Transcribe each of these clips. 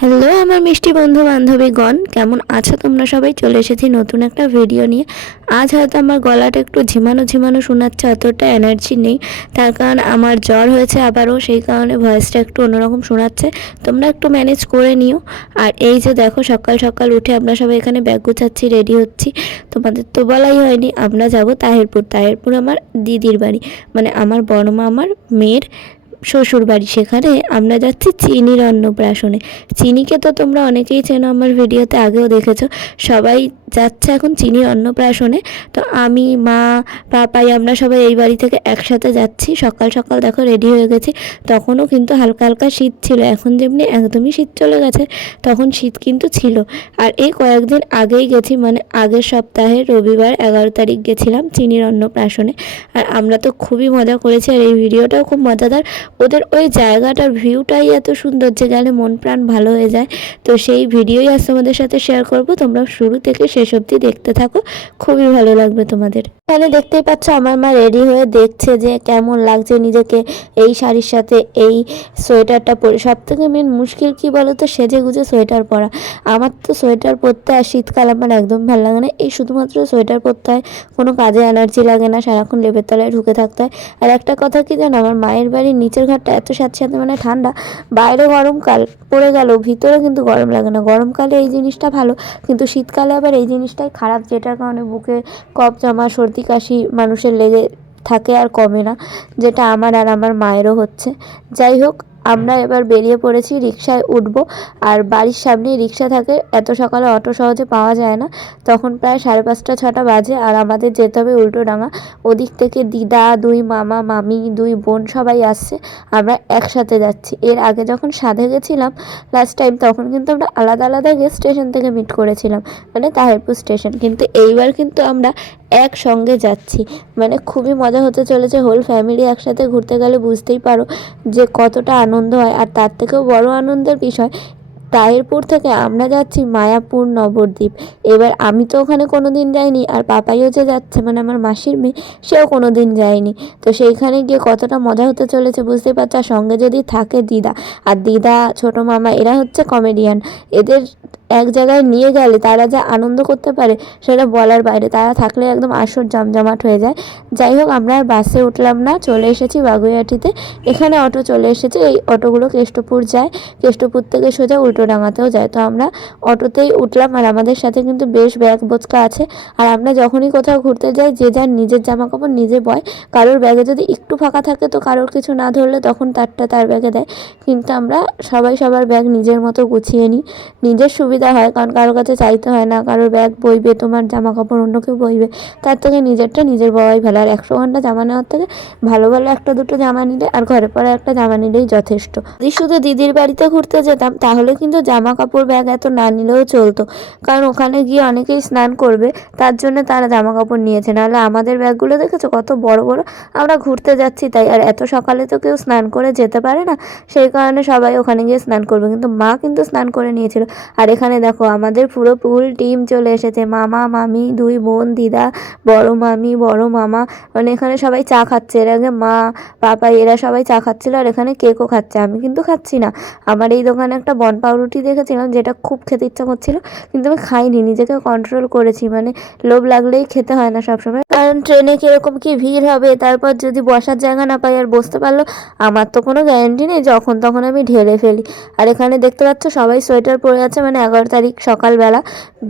Hello আমার মিষ্টি বন্ধু বান্ধবীগণ, কেমন আছো তোমরা সবাই? চলে এসেছি নতুন একটা ভিডিও নিয়ে। আজ হয়তো আমার গলাটা একটু ঝিমানো ঝিমানো শোনাচ্ছে, অতটা এনার্জি নেই, তার কারণ আমার জ্বর হয়েছে আবারও, সেই কারণে ভয়েসটা একটু অন্যরকম শোনাচ্ছে। তোমরা একটু ম্যানেজ করে নিও। আর এই যে দেখো, সকাল সকাল উঠে আমরা সবাই এখানে ব্যাগ গুছাচ্ছি, রেডি হচ্ছি। তোমাদের তো বলাই হয়নি, আমরা যাব তাহিরপুর আমার দিদির বাড়ি, মানে আমার বড় মা আমার মেয়ের শ্বশুর বাড়ি। সেখানে আমরা যাচ্ছি চিনির অন্নপ্রাশনে। চিনিকে তো তোমরা অনেকেই চেনো, আমার ভিডিওতে আগেও দেখেছো। সবাই যাচ্ছে এখন চিনির অন্নপ্রাশনে। তো আমি, মা, পাপাই আমরা সবাই এই বাড়ি থেকে একসাথে যাচ্ছি। সকাল সকাল দেখো রেডি হয়ে গেছি। তখনও কিন্তু হালকা হালকা শীত ছিল, এখন যেমনি একদমই শীত চলে গেছে, তখন শীত কিন্তু ছিল। আর এই কয়েকদিন আগেই গেছি, মানে আগের সপ্তাহে রবিবার 11 তারিখ গেছিলাম চিনির অন্নপ্রাশনে। আর আমরা তো খুবই মজা করেছি, আর এই ভিডিওটাও খুব মজাদার। ওদের ওই জায়গাটার ভিউটাই এত সুন্দর যে গেলে মন প্রাণ ভালো হয়ে যায়। তো সেই ভিডিওই আজ তোমাদের সাথে শেয়ার করব, তোমরা শুরু থেকে শেষ অবধি দেখতে থাকো, খুবই ভালো লাগবে তোমাদের। এখানে দেখতেই পাচ্ছ আমার মা রেডি হয়ে দেখছে যে কেমন লাগছে নিজেকে এই শাড়ির সাথে এই সোয়েটারটা পরে। সব থেকে মেন মুশকিল কি বলো তো, সেজে গুজে সোয়েটার পরা। আমার তো সোয়েটার পরতে আর শীতকাল আমার একদম ভালো লাগে না। এই শুধুমাত্র সোয়েটার পরতে হয়, কোনো কাজে এনার্জি লাগে না, সারাক্ষণ লেপের তলায় ঢুকে থাকতে হয়। আর একটা কথা কি জানো, আমার মায়ের বাড়ির নিচের ঘরটা এত স্যাঁতস্যাঁতে, মানে ঠান্ডা, বাইরে গরমকাল পড়ে গেল, ভিতরে কিন্তু গরম লাগে না। গরমকালে এই জিনিসটা ভালো, কিন্তু শীতকালে আবার এই জিনিসটাই খারাপ, যেটার কারণে বুকে কফ জমা, সর্দি কাশি মানুষের লেগে থাকে আর কমে না, যেটা আমার আর আমার মায়েরও হচ্ছে। যাই হোক, আমরা এবার বেরিয়ে পড়েছি, রিকশায় উঠব। আর বাড়ির সামনেই রিকশা থাকে, এত সকালে অটো সহজে পাওয়া যায় না। তখন প্রায় 5:30-6টা বাজে, আর আমাদের যেতে হবে উল্টোডাঙা। ওদিক থেকে দিদা, 2 মামা মামি, 2 বোন সবাই আসছে, আমরা একসাথে যাচ্ছি। এর আগে যখন সাধে গেছিলাম লাস্ট টাইম, তখন কিন্তু আমরা আলাদা আলাদা গিয়ে স্টেশন থেকে মিট করেছিলাম, মানে তাহিরপুর স্টেশন। কিন্তু এইবার কিন্তু আমরা একসঙ্গে যাচ্ছি, মানে খুবই মজা হতে চলেছে। হোল ফ্যামিলি একসাথে ঘুরতে গেলে বুঝতেই পারো যে কতটা আনন্দ হয়। আর তার থেকেও বড় আনন্দের বিষয়, তাহিরপুর থেকে আমরা যাচ্ছি মায়াপুর নবদ্বীপ। এবার আমি তো ওখানে কোনো দিন যাইনি, আর পাপাইও যে যাচ্ছে, মানে আমার মাসির মেয়ে, সেও কোনো দিন যায়নি। তো সেইখানে গিয়ে কতটা মজা হতে চলেছে বুঝতেই পারছো। আর সঙ্গে যদি থাকে দিদা, আর দিদা, ছোট মামা, এরা হচ্ছে কমেডিয়ান। এদের এক জায়গায় নিয়ে গেলে তারা যা আনন্দ করতে পারে সেটা বলার বাইরে। তারা থাকলে একদম আসর জমজমাট হয়ে যায়। যাই হোক, আমরা আর বাসে উঠলাম না, চলে এসেছি বাগুইআটিতে। এখানে অটো চলে এসেছে, এই অটোগুলো কেষ্টপুর যায়, কেষ্টপুর থেকে সোজা উল্টোডাঙাতেও যায়। তো আমরা অটোতেই উঠলাম, আর আমাদের সাথে কিন্তু বেশ ব্যাগ বোচকা আছে। আর আমরা যখনই কোথাও ঘুরতে যাই, যে যার নিজের জামা কাপড় নিজে বয়। কারোর ব্যাগে যদি একটু ফাঁকা থাকে, তো কারোর কিছু না ধরলে তখন তারটা তার ব্যাগে দেয়। কিন্তু আমরা সবাই সবার ব্যাগ নিজের মতো গুছিয়ে নিই, নিজের সুবিধা হয়, কারণ কারোর কাছে চাইতে হয় না। কারোর ব্যাগ বইবে, তোমার জামা কাপড় অন্য কেউ বইবে, তার থেকে নিজেরটা নিজের বওয়াই ভালো। আর 100 ঘন্টা জামা নেওয়ার থেকে ভালো ভালো একটা দুটো জামা নিলে, আর ঘরে পরা একটা জামা নিলেই যথেষ্ট। যদি শুধু দিদির বাড়িতে ঘুরতে যেতাম, তাহলে কিন্তু জামা কাপড় ব্যাগ এত না নিলেও চলতো, কারণ ওখানে গিয়ে অনেকেই স্নান করবে, তার জন্য তারা জামা কাপড় নিয়েছে। নাহলে আমাদের ব্যাগগুলো দেখেছো কত বড় বড়, আমরা ঘুরতে যাচ্ছি তাই। আর এত সকালে তো কেউ স্নান করে যেতে পারে না, সেই কারণে সবাই ওখানে গিয়ে স্নান করবে, কিন্তু মা কিন্তু স্নান করে নিয়েছিল। আর এখানে দেখো আমাদের পুরো ফুল টিম চলে এসেছে, মামা মামি, 2 বোন, দিদা, বড় মামি, বড় মামা, মানে এখানে সবাই চা খাচ্ছে। এর আগে মা, পাপা, এরা সবাই চা খাচ্ছিল, আর এখানে কেকও খাচ্ছে। আমি কিন্তু খাচ্ছি না। আমার এই দোকানে একটা বন পাউরুটি দেখেছিলাম, যেটা খুব খেতে ইচ্ছা করছিল, কিন্তু আমি খাইনি, নিজেকে কন্ট্রোল করেছি। মানে লোভ লাগলেই খেতে হয় না সবসময়, কারণ ট্রেনে কিরকম কি ভিড় হবে, তারপর যদি বসার জায়গা না পাই আর বসতে পারলো, আমার তো কোনো গ্যারান্টি নেই, যখন তখন আমি ঢেলে ফেলি। আর এখানে দেখতে পাচ্ছ সবাই সোয়েটার পরে আছে, মানে 11 তারিখ সকালবেলা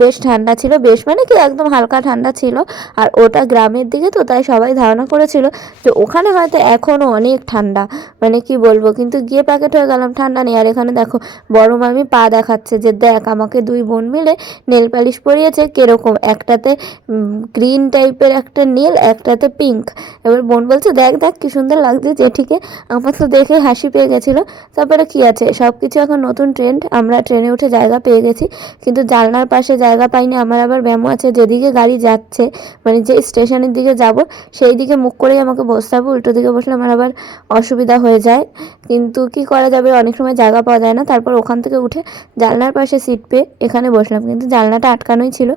বেশ ঠান্ডা ছিল, বেশ মানে কি একদম হালকা ঠান্ডা ছিল। আর ওটা গ্রামের দিকে তো, তাই সবাই ধারণা করেছিল যে ওখানে হয়তো এখনও অনেক ঠান্ডা, মানে কি বলবো। কিন্তু গিয়ে প্যাকেট হয়ে গেলাম, ঠান্ডা নেই। আর এখানে দেখো বড় মামি পা দেখাচ্ছে যে দেখ, আমাকে 2 বোন মিলে নেল পালিশ পরিয়েছে, কিরকম, একটাতে গ্রিন টাইপের একটা নীল, একটাতে পিঙ্ক। এবার বোন বলছে দেখ দেখ কি সুন্দর লাগছে জেঠিকে। আমার তো দেখে হাসি পেয়ে গেছিলো। তারপরে কি আছে, সব কিছু এখন নতুন ট্রেন্ড, আমরা ট্রেনে উঠে জায়গা পেয়ে গেছি। পেরেছি, কিন্তু জানলার পাশে জায়গা পাইনি। আমার আবার ব্যামো আছে, যেদিকে গাড়ি যাচ্ছে মানে যে স্টেশনের দিকে যাব সেই দিকে মুখ করেই আমাকে বসতে হবে, উল্টো দিকে বসলে আমার আবার অসুবিধা হয়ে যায়। কিন্তু কি করা যাবে, অনেক সময় জায়গা পাওয়া যায় না। তারপর ওখান থেকে উঠে জানলার পাশে সিট পেয়ে এখানে বসলাম, কিন্তু জানলাটা আটকানোই ছিল,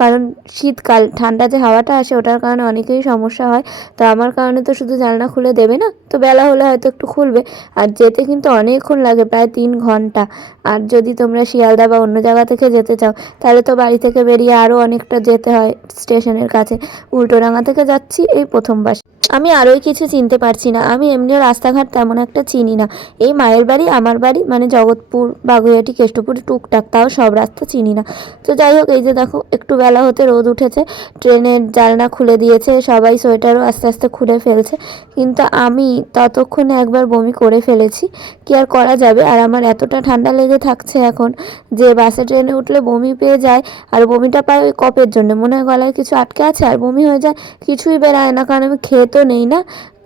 কারণ শীতকাল, ঠান্ডা যে হাওয়াটা আসে ওটার কারণে অনেকেই সমস্যা হয়। তো আমার কারণে তো শুধু জানলা খুলে দেবে না, তো বেলা হলে হয়তো একটু খুলবে। আর যেতে কিন্তু অনেকক্ষণ লাগে, প্রায় 3 ঘন্টা। আর যদি তোমরা শিয়ালদা বা অন্য জায়গা থেকে যেতে চাও তাহলে তো বাড়ি থেকে বেরিয়ে আরও অনেকটা যেতে হয় স্টেশনের কাছে। উল্টোডাঙা থেকে যাচ্ছি এই প্রথমবার। আমি আরোই কিছু চিনতে পারছি না, আমি এমনিও রাস্তাঘাট তেমন একটা চিনি না। এই মায়ের বাড়ি, আমার বাড়ি মানে জগৎপুর, বাগুইআটি, কেষ্টপুর টুকটাক, তাও সব রাস্তা চিনি না। তো যাই হোক, এই যে দেখো একটু বেলা হতে রোদ উঠেছে, ট্রেনের জানলা খুলে দিয়েছে, সবাই সোয়েটারও আস্তে আস্তে খুলে ফেলছে, কিন্তু আমি ততক্ষণে একবার বমি করে ফেলেছি। কি আর করা যাবে। আর আমার এতটা ঠান্ডা লেগে থাকছে এখন যে বাসে ট্রেনে উঠলে বমি পেয়ে যায়। আর বমিটা পায় ওই কফের জন্য, মনে হয় গলায় কিছু আটকে আছে আর বমি হয়ে যায়, কিছুই বেরায় না, কারণ আমি খেয়ে তো নেই না।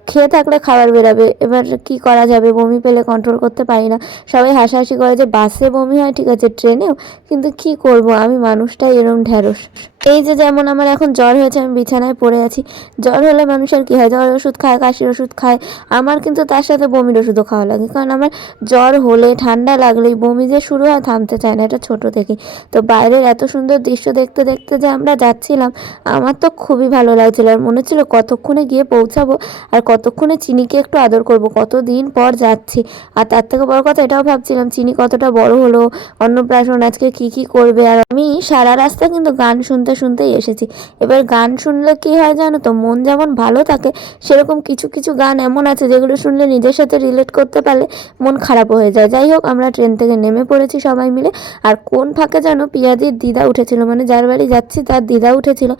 খেয়ে থাকলে খাবার বেরাবে, এবার কি করা যাবে, বমি পেলে কন্ট্রোল করতে পারি না। সবাই হাসাহাসি করে যে বাসে বমি হয় ঠিক আছে, ট্রেনেও, কিন্তু কি করব, আমি মানুষটাই এরম ঢ্যাঁড়স। এই যে যেমন আমার এখন জ্বর হয়েছে, আমি বিছানায় পড়ে আছি। জ্বর হলে মানুষের কী হয়, জ্বর ওষুধ খায়, কাশির ওষুধ খায়, আমার কিন্তু তার সাথে বমির ওষুধও খাওয়া লাগে, কারণ আমার জ্বর হলে, ঠান্ডা লাগলেই বমি যে শুরু হয় থামতে চায় না, এটা ছোটো থেকে। তো বাইরের এত সুন্দর দৃশ্য দেখতে দেখতে যে আমরা যাচ্ছিলাম, আমার তো খুবই ভালো লাগছিলো। আর মনে হচ্ছিলো কতক্ষণে গিয়ে পৌঁছাবো, আর কতক্ষণে চিনিকে একটু আদর করব, কতদিন পর যাচ্ছি। আর তার থেকে বড় কথা এটাও ভাবছিলাম চিনি কতটা বড় হলো, অন্নপ্রাশন আজকে কি কি করবে। আর আমি সারা রাস্তা কিন্তু গান শুনতে শুনতেই এসেছি। এবার গান শুনলে কি হয় জানো তো, মন যেমন ভালো থাকে, সেরকম কিছু কিছু গান এমন আছে যেগুলো শুনলে নিজের সাথে রিলেট করতে পারলে মন খারাপ হয়ে যায়। যাই হোক, আমরা ট্রেন থেকে নেমে পড়েছি সবাই মিলে। আর কোন ফাঁকে যেন পিয়াদির দিদা উঠেছিল, মানে যার বাড়ি যাচ্ছি তার দিদা উঠেছিল।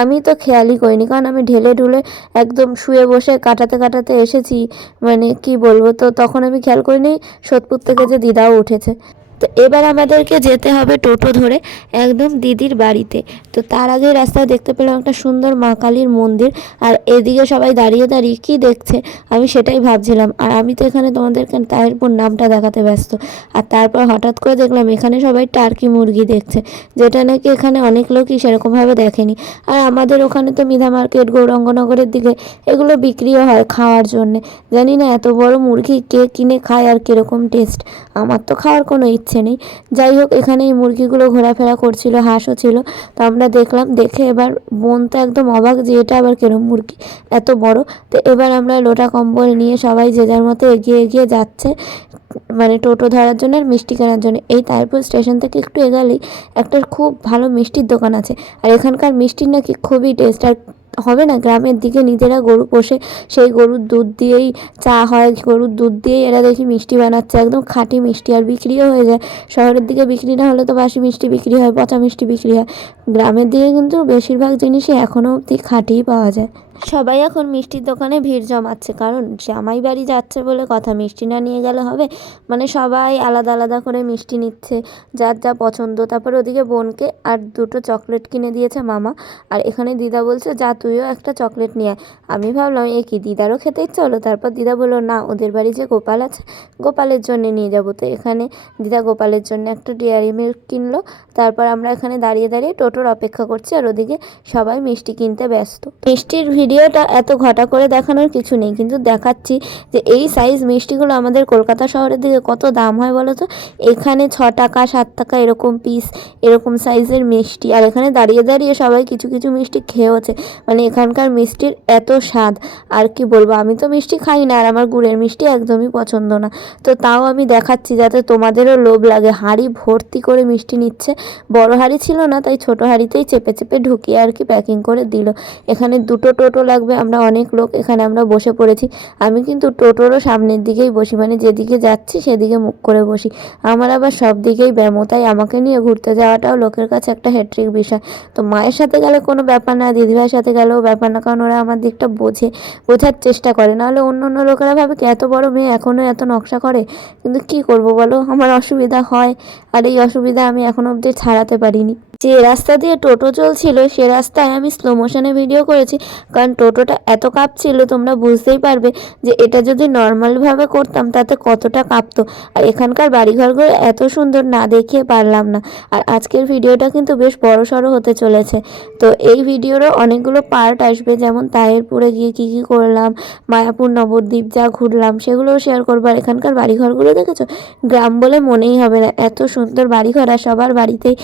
আমি তো খেয়ালই করিনি, কারণ আমি ঢেলে ঢুলে একদম শুয়ে বসে কাটাতে কাটাতে এসেছি, মানে কি বলবো। তো তখন আমি খেয়াল করিনি সোদপুর থেকে যে দিদাও উঠেছে। তো এবার আমাদেরকে যেতে হবে টোটো ধরে একদম দিদির বাড়িতে। তো তার আগে রাস্তায় দেখতে পেলাম একটা সুন্দর মা কালীর মন্দির, আর এদিকে সবাই দাঁড়িয়ে দাঁড়িয়ে কি দেখছে আমি সেটাই ভাবছিলাম। আর আমি তো এখানে তোমাদেরকে তারপর নামটা দেখাতে ব্যস্ত। আর তারপর হঠাৎ করে দেখলাম এখানে সবাই টার্কি মুরগি দেখছে, যেটা নাকি এখানে অনেক লোকই সেরকমভাবে দেখেনি। আর আমাদের ওখানে তো মিধা মার্কেট, গৌরাঙ্গনগরের দিকে এগুলো বিক্রিও হয় খাওয়ার জন্যে। জানি না এত বড় মুরগি কে কিনে খায় আর কীরকম টেস্ট, আমার তো খাওয়ার কোনো ইচ্ছে নেই। যাই হোক, এখানে এই মুরগিগুলো ঘোরাফেরা করছিল, হাঁসও ছিল। তো আমরা দেখলাম, দেখে এবার বোন তো একদম অবাক যে এটা আবার কিরম মুরগি এত বড়। তো এবার আমরা লোটা কম্বল নিয়ে সবাই যে যার মতো এগিয়ে এগিয়ে যাচ্ছে, মানে টোটো ধরার জন্য আর মিষ্টি কেনার জন্য। এই তারপর স্টেশন থেকে একটু এগালেই একটা খুব ভালো মিষ্টির দোকান আছে, আর এখানকার মিষ্টির নাকি খুবই টেস্ট। আর হবে না, গ্রামের দিকে নিজেরা গরু পোষে, সেই গরুর দুধ দিয়েই চা হয়, গরুর দুধ দিয়েই এরা দেখি মিষ্টি বানাচ্ছে, একদম খাঁটি মিষ্টি। আর বিক্রিও হয়ে যায়, শহরের দিকে বিক্রি না হলে তো বাসি মিষ্টি বিক্রি হয়, পচা মিষ্টি বিক্রি হয়। গ্রামের দিকে কিন্তু বেশিরভাগ জিনিসই এখনও অবধি খাঁটিই পাওয়া যায়। সবাই এখন মিষ্টির দোকানে ভিড় জমাচ্ছে, কারণ জামাই বাড়ি যাচ্ছে বলে কথা, মিষ্টি না নিয়ে গেলে হবে। মানে সবাই আলাদা আলাদা করে মিষ্টি নিচ্ছে, যার যা পছন্দ। তারপর ওদিকে বোনকে আর দুটো চকলেট কিনে দিয়েছে মামা, আর এখানে দিদা বলছে যা তুইও একটা চকলেট নিয়ে আয়। আমি ভাবলাম এ কি, দিদারও খেতে ইচ্ছে হলো। তারপর দিদা বললো না, ওদের বাড়ি যে গোপাল আছে, গোপালের জন্য নিয়ে যাবো। তো এখানে দিদা গোপালের জন্য একটা ডেয়ারি মিল্ক কিনলো। তারপর আমরা এখানে দাঁড়িয়ে দাঁড়িয়ে টোটোর অপেক্ষা করছি, আর ওদিকে সবাই মিষ্টি কিনতে ব্যস্ত। মিষ্টির ভিডিওটা এত ঘটা করে দেখানোর কিছু নেই, কিন্তু দেখাচ্ছি যে এই সাইজ মিষ্টিগুলো আমাদের কলকাতা শহরের দিকে কত দাম হয় বলো তো। এখানে 6 টাকা 7 টাকা এরকম পিস, এরকম সাইজের মিষ্টি। আর এখানে দাঁড়িয়ে দাঁড়িয়ে সবাই কিছু কিছু মিষ্টি খেয়েওছে, মানে এখানকার মিষ্টির এত স্বাদ আর কি বলবো। আমি তো মিষ্টি খাই না, আর আমার গুড়ের মিষ্টি একদমই পছন্দ না। তো তাও আমি দেখাচ্ছি যাতে তোমাদেরও লোভ লাগে। হাঁড়ি ভর্তি করে মিষ্টি নিচ্ছে, বড় হাঁড়ি ছিল না তাই ছোট হাঁড়িতেই চেপে চেপে ঢুকিয়ে আর কি প্যাকিং করে দিল। এখানে 2টো টোটো লাগবে, আমরা অনেক লোক, এখানে আমরা বসে পড়েছি। আমি কিন্তু টোটোরও সামনের দিকেই বসি, মানে যেদিকে যাচ্ছি সেদিকে মুখ করে বসি। আমার আবার সব দিকেই ব্যামো, তাই আমাকে নিয়ে ঘুরতে যাওয়াটাও লোকের কাছে একটা হ্যাট্রিক বিষয়। তো মায়ের সাথে গেলে কোনো ব্যাপার না, দিদিভাইয়ের সাথে গেলেও ব্যাপার না, কারণ ওরা আমার দিকটা বোঝার চেষ্টা করে। নাহলে অন্য অন্য লোকেরা ভাবে কি এত বড় মেয়ে এখনও এত নকশা করে, কিন্তু কি করব বলো, আমার অসুবিধা হয়। আর এই অসুবিধা আমি এখনো অবধি ছাড়াতে পারিনি। যে রাস্তা দিয়ে টোটো চলছিল সে রাস্তায় আমি স্লো মোশনে ভিডিও করেছি, কারণ টোটোটা এত কাঁপছিল তোমরা বুঝতেই পারবে যে এটা যদি নর্মালভাবে করতাম তাতে কতটা কাঁপতো। আর এখানকার বাড়িঘরগুলো এত সুন্দর না দেখিয়ে পারলাম না। আর আজকের ভিডিওটা কিন্তু বেশ বড় সড়ো হতে চলেছে। তো এই ভিডিওরও অনেকগুলো পার্ট আসবে, যেমন তাহিরপুরে গিয়ে কী কী করলাম, মায়াপুর নবদ্বীপ যা ঘুরলাম সেগুলোও শেয়ার করবো। আর এখানকার বাড়িঘরগুলো দেখেছো, গ্রাম বলে মনেই হবে না, এত সুন্দর বাড়িঘর। আর সবার বাড়িতেই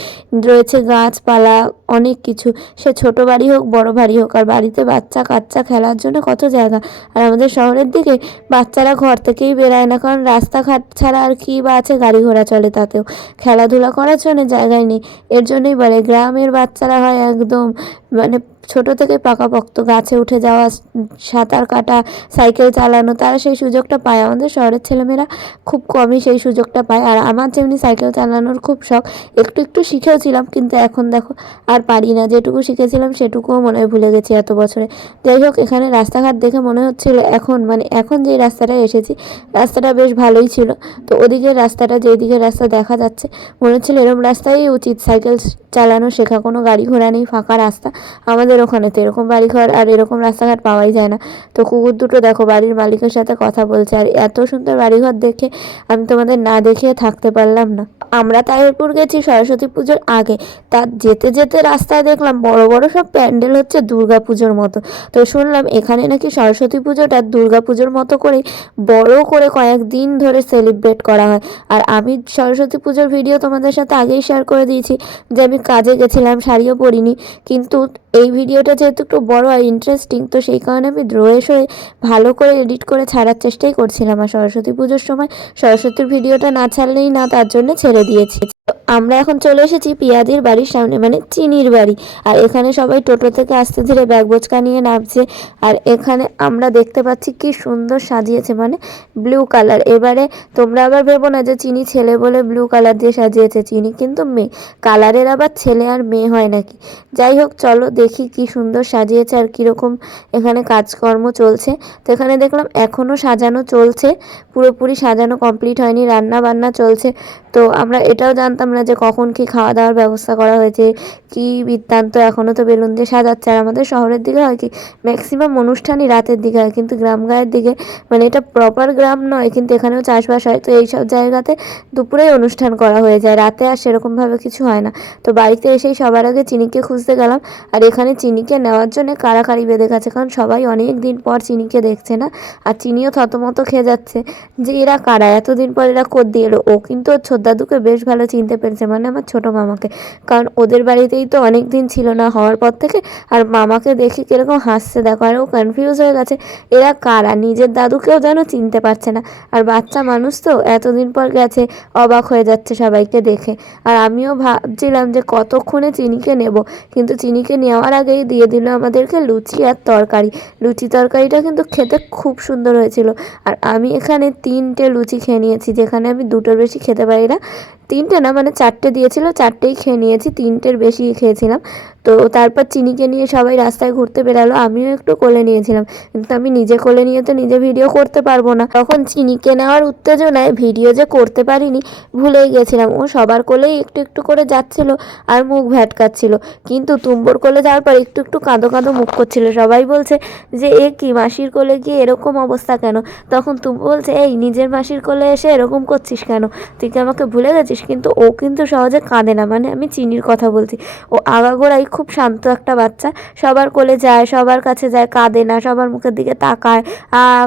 রয়েছে গাছপালা, অনেক কিছু, সে ছোট বাড়ি হোক বড় বাড়ি হোক। আর বাড়িতে বাচ্চা কাচ্চা খেলার জন্য কত জায়গা। আর আমাদের শহরের দিকে বাচ্চারা ঘর থেকেই বেরায় না, কারণ রাস্তাঘাট ছাড়া আর কি বা আছে, গাড়ি ঘোড়া চলে, তাতেও খেলাধুলা করার জন্য জায়গায় নেই। এর জন্যই বলে গ্রামের বাচ্চারা হয় একদম মানে ছোট থেকে পাকাপোক্ত, গাছে উঠে যাওয়া, সাঁতার কাটা, সাইকেল চালানো, তারা সেই সুযোগটা পায়। আমাদের শহরের ছেলেমেয়েরা খুব কমই সেই সুযোগটা পায়। আর আমার যেমনি সাইকেল চালানোর খুব শখ, একটু একটু শিখেওছিলাম, কিন্তু এখন দেখো আর পারি না। যেটুকু শিখেছিলাম সেটুকুও মনে হয় ভুলে গেছি এত বছরে। যাই হোক, এখানে রাস্তাঘাট দেখে মনে হচ্ছিল এখন যেই রাস্তাটায় এসেছি রাস্তাটা বেশ ভালোই ছিল। তো ওদিকের রাস্তাটা, যেদিকে রাস্তা দেখা যাচ্ছে, মনে হচ্ছিল এরকম রাস্তাই উচিত সাইকেল চালানো শেখা, কোনো গাড়ি ঘোড়া নেই, ফাঁকা রাস্তা। আমাদের ওখানে তো এরকম বাড়িঘর আর এরকম রাস্তাঘাট পাওয়াই যায় না। তো কুকুর দুটো দেখো বাড়ির মালিকের সাথে কথা বলছে। আর এত সুন্দর বাড়িঘর দেখে আমি তোমাদের না দেখিয়ে থাকতে পারলাম না। আমরা তাহিরপুর গেছি সরস্বতী পুজোর আগে, তার যেতে যেতে রাস্তায় দেখলাম বড় বড় সব প্যান্ডেল হচ্ছে দুর্গা পুজোর মতো। তো শুনলাম এখানে নাকি সরস্বতী পুজোটা দুর্গা পুজোর মতো করে বড় করে কয়েকদিন ধরে সেলিব্রেট করা হয়। আর আমি সরস্বতী পুজোর ভিডিও তোমাদের সাথে আগেই শেয়ার করে দিয়েছি যে আমি কাজে গেছিলাম, শাড়িও পরিনি, কিন্তু এই ভিডিওটা যেহেতু একটু বড় আর ইন্টারেস্টিং, তো সেই কারণে আমি ড্রয়েস হয়ে ভালো করে এডিট করে ছাড়ার চেষ্টাই করছিলাম। আর সরস্বতী পুজোর সময় সরস্বতীর ভিডিওটা না ছাড়লেই না, তার জন্য ছেড়ে দিয়েছি। আমরা এখন চলে এসেছি পিয়াদির বাড়ির সামনে, মানে চিনির বাড়ি। আর এখানে সবাই টোটো থেকে আস্তে ধীরে ব্যাগ বোচকা নিয়ে নামছে। আর এখানে আমরা দেখতে পাচ্ছি কি সুন্দর সাজিয়েছে, মানে ব্লু কালার। এবারে তোমরা আবার ভেবো না যে চিনি ছেলে বলে ব্লু কালার দিয়ে সাজিয়েছে, চিনি কিন্তু মেয়ে। কালারের আবার ছেলে আর মেয়ে হয় নাকি? যাই হোক, চলো দেখি কি সুন্দর সাজিয়েছে আর কীরকম এখানে কাজকর্ম চলছে। তো এখানে দেখলাম এখনও সাজানো চলছে, পুরোপুরি সাজানো কমপ্লিট হয়নি, রান্না বান্না চলছে। তো আমরা এটাও জানতাম না যে কখন কি খাওয়া দাওয়ার ব্যবস্থা করা হয়েছে, কি বৃত্তান্ত। এখনও তো বেলুন দিয়ে সাজাচ্ছে। আর আমাদের শহরের দিকে হয় কি, ম্যাক্সিমাম অনুষ্ঠানই রাতের দিকে হয়, কিন্তু গ্রাম গায়ের দিকে, মানে এটা প্রপার গ্রাম নয় কিন্তু এখানেও চাষবাস হয়, তো এইসব জায়গাতে দুপুরেই অনুষ্ঠান করা হয়ে যায়, রাতে আর সেরকমভাবে কিছু হয় না। তো বাড়িতে এসেই সবার আগে চিনিকে খুঁজতে গেলাম। আর এখানে চিনিকে নেওয়ার জন্য কাড়াকাড়ি বেঁধে গেছে, কারণ সবাই অনেক দিন পর চিনিকে দেখছে না। আর চিনিও থতমত খেয়ে যাচ্ছে যে এরা কারা, এতদিন পর এরা কোদ দিয়ে এলো। ও কিন্তু ওর ছোটদাদুকে বেশ ভালো চিনতে পেরেছে, মানে আমার ছোট মামাকে, কারণ ওদের বাড়িতেই তো অনেক দিন ছিল না হওয়ার পর থেকে। আর মামাকে দেখে কিরকম হাসছে দেখো। আর ও কনফিউজ হয়ে গেছে এরা কারা, নিজের দাদুকেও যেন চিনতে পারছে না। আর বাচ্চা মানুষ তো এতদিন পর গেছে, অবাক হয়ে যাচ্ছে সবাইকে দেখে। আর আমিও ভাবছিলাম যে কতক্ষণে চিনিকে নেব, কিন্তু চিনিকে নেওয়ার আগেই দিয়ে দিল আমাদেরকে লুচি আর তরকারি। লুচি তরকারিটা কিন্তু খেতে খুব সুন্দর হয়েছিল। আর আমি এখানে 3টে লুচি খেয়ে নিয়েছি, যেখানে আমি 2টোর বেশি খেতে পারি না। 3টে না, মানে 4টে দিয়েছিল, 4টেই খেয়ে নিয়েছি, 3টের বেশি খেয়েছিলাম। তো তারপর চিনিকে নিয়ে সবাই রাস্তায় ঘুরতে বেরালো, আমিও একটু কোলে নিয়েছিলাম, কিন্তু আমি নিজে কোলে নিয়ে তো নিজে ভিডিও করতে পারবো না। তখন চিনিকে নেওয়ার উত্তেজনায় ভিডিও যে করতে পারিনি ভুলেই গেছিলাম। ও সবার কোলেই একটু একটু করে যাচ্ছিল আর মুখ ভ্যাটকাচ্ছিল, কিন্তু তুম্বর কোলে যাওয়ার পর একটু একটু কাঁদো কাঁদো মুখ করছিল। সবাই বলছে যে এ কি, মাসির কোলে গিয়ে এরকম অবস্থা কেন? তখন তুম্বু বলছে এই নিজের মাসির কোলে এসে এরকম করছিস কেন, তুই কি আমাকে ভুলে গেছিস? কিন্তু ও কিন্তু সহজে কাঁদে না, মানে আমি চিনির কথা বলছি। ও আগাগোড়াই খুব শান্ত একটা বাচ্চা, সবার কোলে যায়, সবার কাছে যায়, কাঁদে না, সবার মুখের দিকে তাকায়,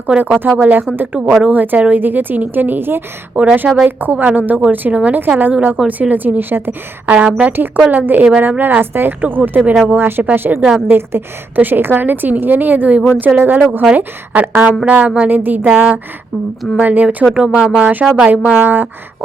করে কথা বলে। এখন তো একটু বড় হয়েছে। আর ওইদিকে চিনিকে নিয়ে গিয়ে ওরা সবাই খুব আনন্দ করছিল, মানে খেলাধুলা করছিল চিনির সাথে। আর আমরা ঠিক করলাম যে এবার আমরা রাস্তায় একটু ঘুরতে বেরাবো, আশেপাশের গ্রাম দেখতে। তো সেই কারণে চিনিকে নিয়ে 2 বোন চলে গেল ঘরে। আর আমরা, মানে দিদা, মানে ছোট মামা, সবাই, মা,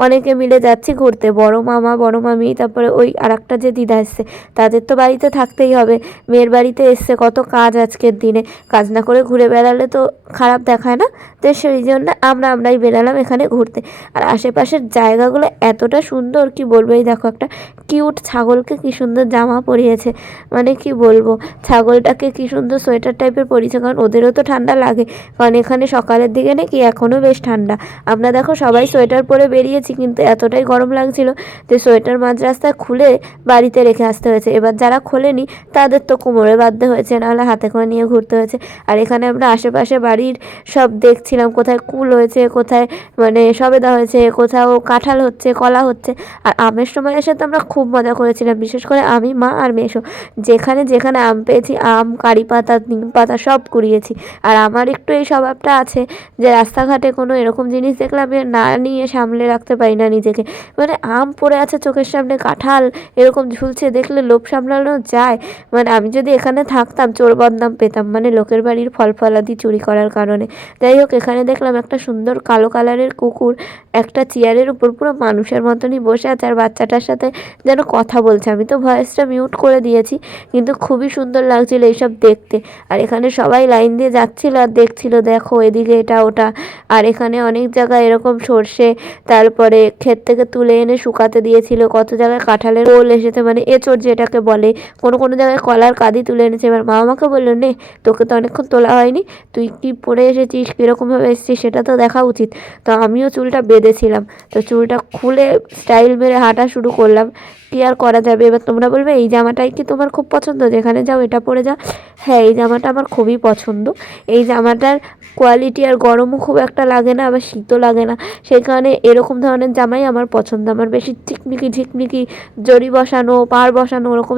অনেকে মিলে যাচ্ছি ঘুরতে। বড় মামা, বড় মামি, তারপরে ওই আরেকটা যে দিদা এসছে, তাদের তো বাড়িতে থাকতেই হবে, মেয়ের বাড়িতে এসছে, কত কাজ আজকের দিনে, কাজ না করে ঘুরে বেড়ালে তো খারাপ দেখায় না। তো সেই জন্য আমরাই বেরালাম এখানে ঘুরতে। আর আশেপাশের জায়গাগুলো এতটা সুন্দর কি বলবো। এই দেখো একটা কিউট ছাগলকে কি সুন্দর জামা পরিয়েছে, মানে কি বলবো, ছাগলটাকে কি সুন্দর সোয়েটার টাইপের পরিয়েছে, কারণ ওদেরও তো ঠান্ডা লাগে, কারণ এখানে সকালের দিকে নাকি এখনও বেশ ঠান্ডা। আমরা দেখো সবাই সোয়েটার পরে বেরিয়েছি, কিন্তু এতটাই গরম গরম লাগছিল, তো সোয়েটার মাঝ রাস্তায় খুলে বাড়িতে রেখে আসতে হয়েছে। এবার যারা খোলেনি তাদের তো কোমরে বাঁধতে হয়েছে, নাহলে হাতে করে নিয়ে ঘুরতে হয়েছে। আর এখানে আমরা আশেপাশে বাড়ির সব দেখছিলাম, কোথায় কুল হয়েছে, কোথায় মানে সবেদা হয়েছে, কোথাও কাঁঠাল হচ্ছে, কলা হচ্ছে। আর আমের সময় এসে তো আমরা খুব মজা করেছিলাম, বিশেষ করে আমি, মা আর মেসো। যেখানে যেখানে আম পেয়েছি, আম, কারি পাতা, নিম পাতা সব কুড়িয়েছি। আর আমার একটু এই স্বভাবটা আছে যে রাস্তাঘাটে কোনো এরকম জিনিস দেখলে আমি না নিয়ে সামলে রাখতে পারি না নিজেকে। মানে আম পড়ে আছে চোখের সামনে, কাঁঠাল এরকম ঝুলছে দেখলে লোভ সামলানো যায়। মানে আমি যদি এখানে থাকতাম চোর বদনাম পেতাম, মানে লোকের বাড়ির ফল ফলাদি চুরি করার কারণে। যাই হোক, এখানে দেখলাম একটা সুন্দর কালো কালারের কুকুর একটা চেয়ারের উপর পুরো মানুষের মতনই বসে আছে, আর বাচ্চাটার সাথে যেন কথা বলছে। আমি তো ভয়েসটা মিউট করে দিয়েছি, কিন্তু খুবই সুন্দর লাগছিল এইসব দেখতে। আর এখানে সবাই লাইন দিয়ে যাচ্ছিল আর দেখছিল, দেখো এদিকে এটা ওটা। আর এখানে অনেক জায়গায় এরকম সর্ষে তারপরে ক্ষেত থেকে তুলে এনে শুকাতে দিয়েছিল, কত জায়গায় কাঁঠালের ওল এসেছে, মানে এঁচড় যেটাকে বলে, কোনো কোনো জায়গায় কলার কাঁদি তুলে এনেছে। এবার মা আমাকে বললো, নে তোকে তো অনেকক্ষণ তোলা হয়নি, তুই কি পরে এসেছিস, কীরকমভাবে এসেছিস সেটা তো দেখা উচিত। তো আমিও চুলটা বেঁধেছিলাম, তো চুলটা খুলে স্টাইল মেরে হাঁটা শুরু করলাম। কি আর করা যাবে। এবার তোমরা বলবে এই জামাটাই কি তোমার খুব পছন্দ, যেখানে যাও এটা পরে যাও? হ্যাঁ, এই জামাটা আমার খুবই পছন্দ। এই জামাটার কোয়ালিটি আর গরমও খুব একটা লাগে না, আবার শীতও লাগে না। সেই কারণে এরকম ধরনের জামাই আমার পছন্দ। আমার বেশি ঝিকমিকি ঝিকমিকি জরি বসানো, পাড় বসানো ওরকম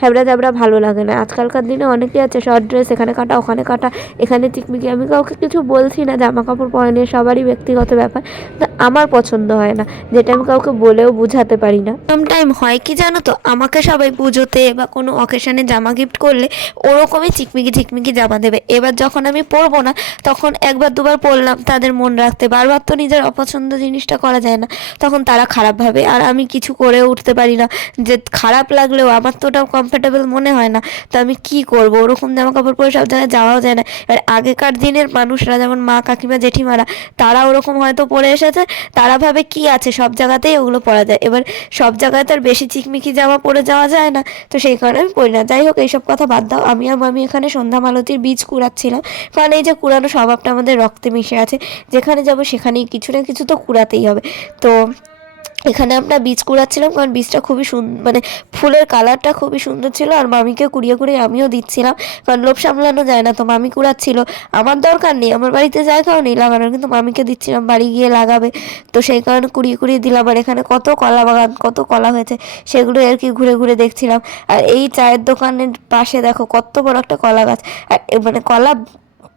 হ্যাবড়া জ্যাবড়া ভালো লাগে না। আজকালকার দিনে অনেকেই আছে শর্ট ড্রেস এখানে কাটা ওখানে কাটা, এখানে চিকমিকি। আমি কাউকে কিছু বলছি না, জামা কাপড় পরা নিয়ে সবারই ব্যক্তিগত ব্যাপার, তো আমার পছন্দ হয় না, যেটা আমি কাউকে বলেও বুঝাতে পারি না। সামটাইম হয় কি জানো তো, আমাকে সবাই পুজোতে বা কোনো অকেশনে জামা গিফট করলে ওরকমই চিকমিকি ঝিকমিকি জামা দেবে। এবার যখন আমি পরবো না, তখন একবার দুবার পরলাম, তাদের মন রাখতে বারবার তো নিজের অপছন্দ জিনিসটা করা যায় না, তখন তারা খারাপ ভাবে। আর আমি কিছু করে উঠতে পারি না, যে খারাপ লাগলেও আমার তো ওটাও কমফর্টেবল মনে হয় না। তো আমি কি করব, ওরকম জামা কাপড় পরে সব জায়গায় যাওয়াও যায় না। এবার আগেকার দিনের মানুষরা যেমন মা, কাকিমা, জেঠিমারা, তারা ওরকম হয়তো পরে এসেছে, তারা ভাবে কি আছে, সব জায়গাতেই ওগুলো পরা যায়। এবার সব জায়গায় তো আর বেশি চিকমিকি জামা পরে যাওয়া যায় না, তো সেই কারণে আমি পরি না। যাই হোক, এইসব কথা বাদ দাও। আমি এখানে সন্ধ্যা মালতীর বীজ কুড়াচ্ছিলাম, কারণ এই যে কুড়ানো স্বভাবটা আমাদের রক্তে মিশে আছে, যেখানে যাব সেখানেই কিছু না কিছু তো কুড়াতেই হবে। তো এখানে আমরা বীজ কুড়াচ্ছিলাম, কারণ বীজটা খুবই মানে ফুলের কালারটা খুবই সুন্দর ছিল। আর মামিকে কুড়িয়ে কুড়িয়ে আমিও দিচ্ছিলাম, কারণ লোভ সামলানো যায় না। তো মামি কুড়াচ্ছিল, আমার দরকার নেই, আমার বাড়িতে জায়গাও নেই লাগানোর, কিন্তু মামিকে দিচ্ছিলাম, বাড়ি গিয়ে লাগাবে, তো সেই কারণে কুড়িয়ে কুড়িয়ে দিলাম। আর এখানে কত কলা বাগান, কত কলা হয়েছে, সেগুলো আর কি ঘুরে ঘুরে দেখছিলাম। আর এই চায়ের দোকানের পাশে দেখো কত বড় একটা কলা গাছ, আর মানে কলা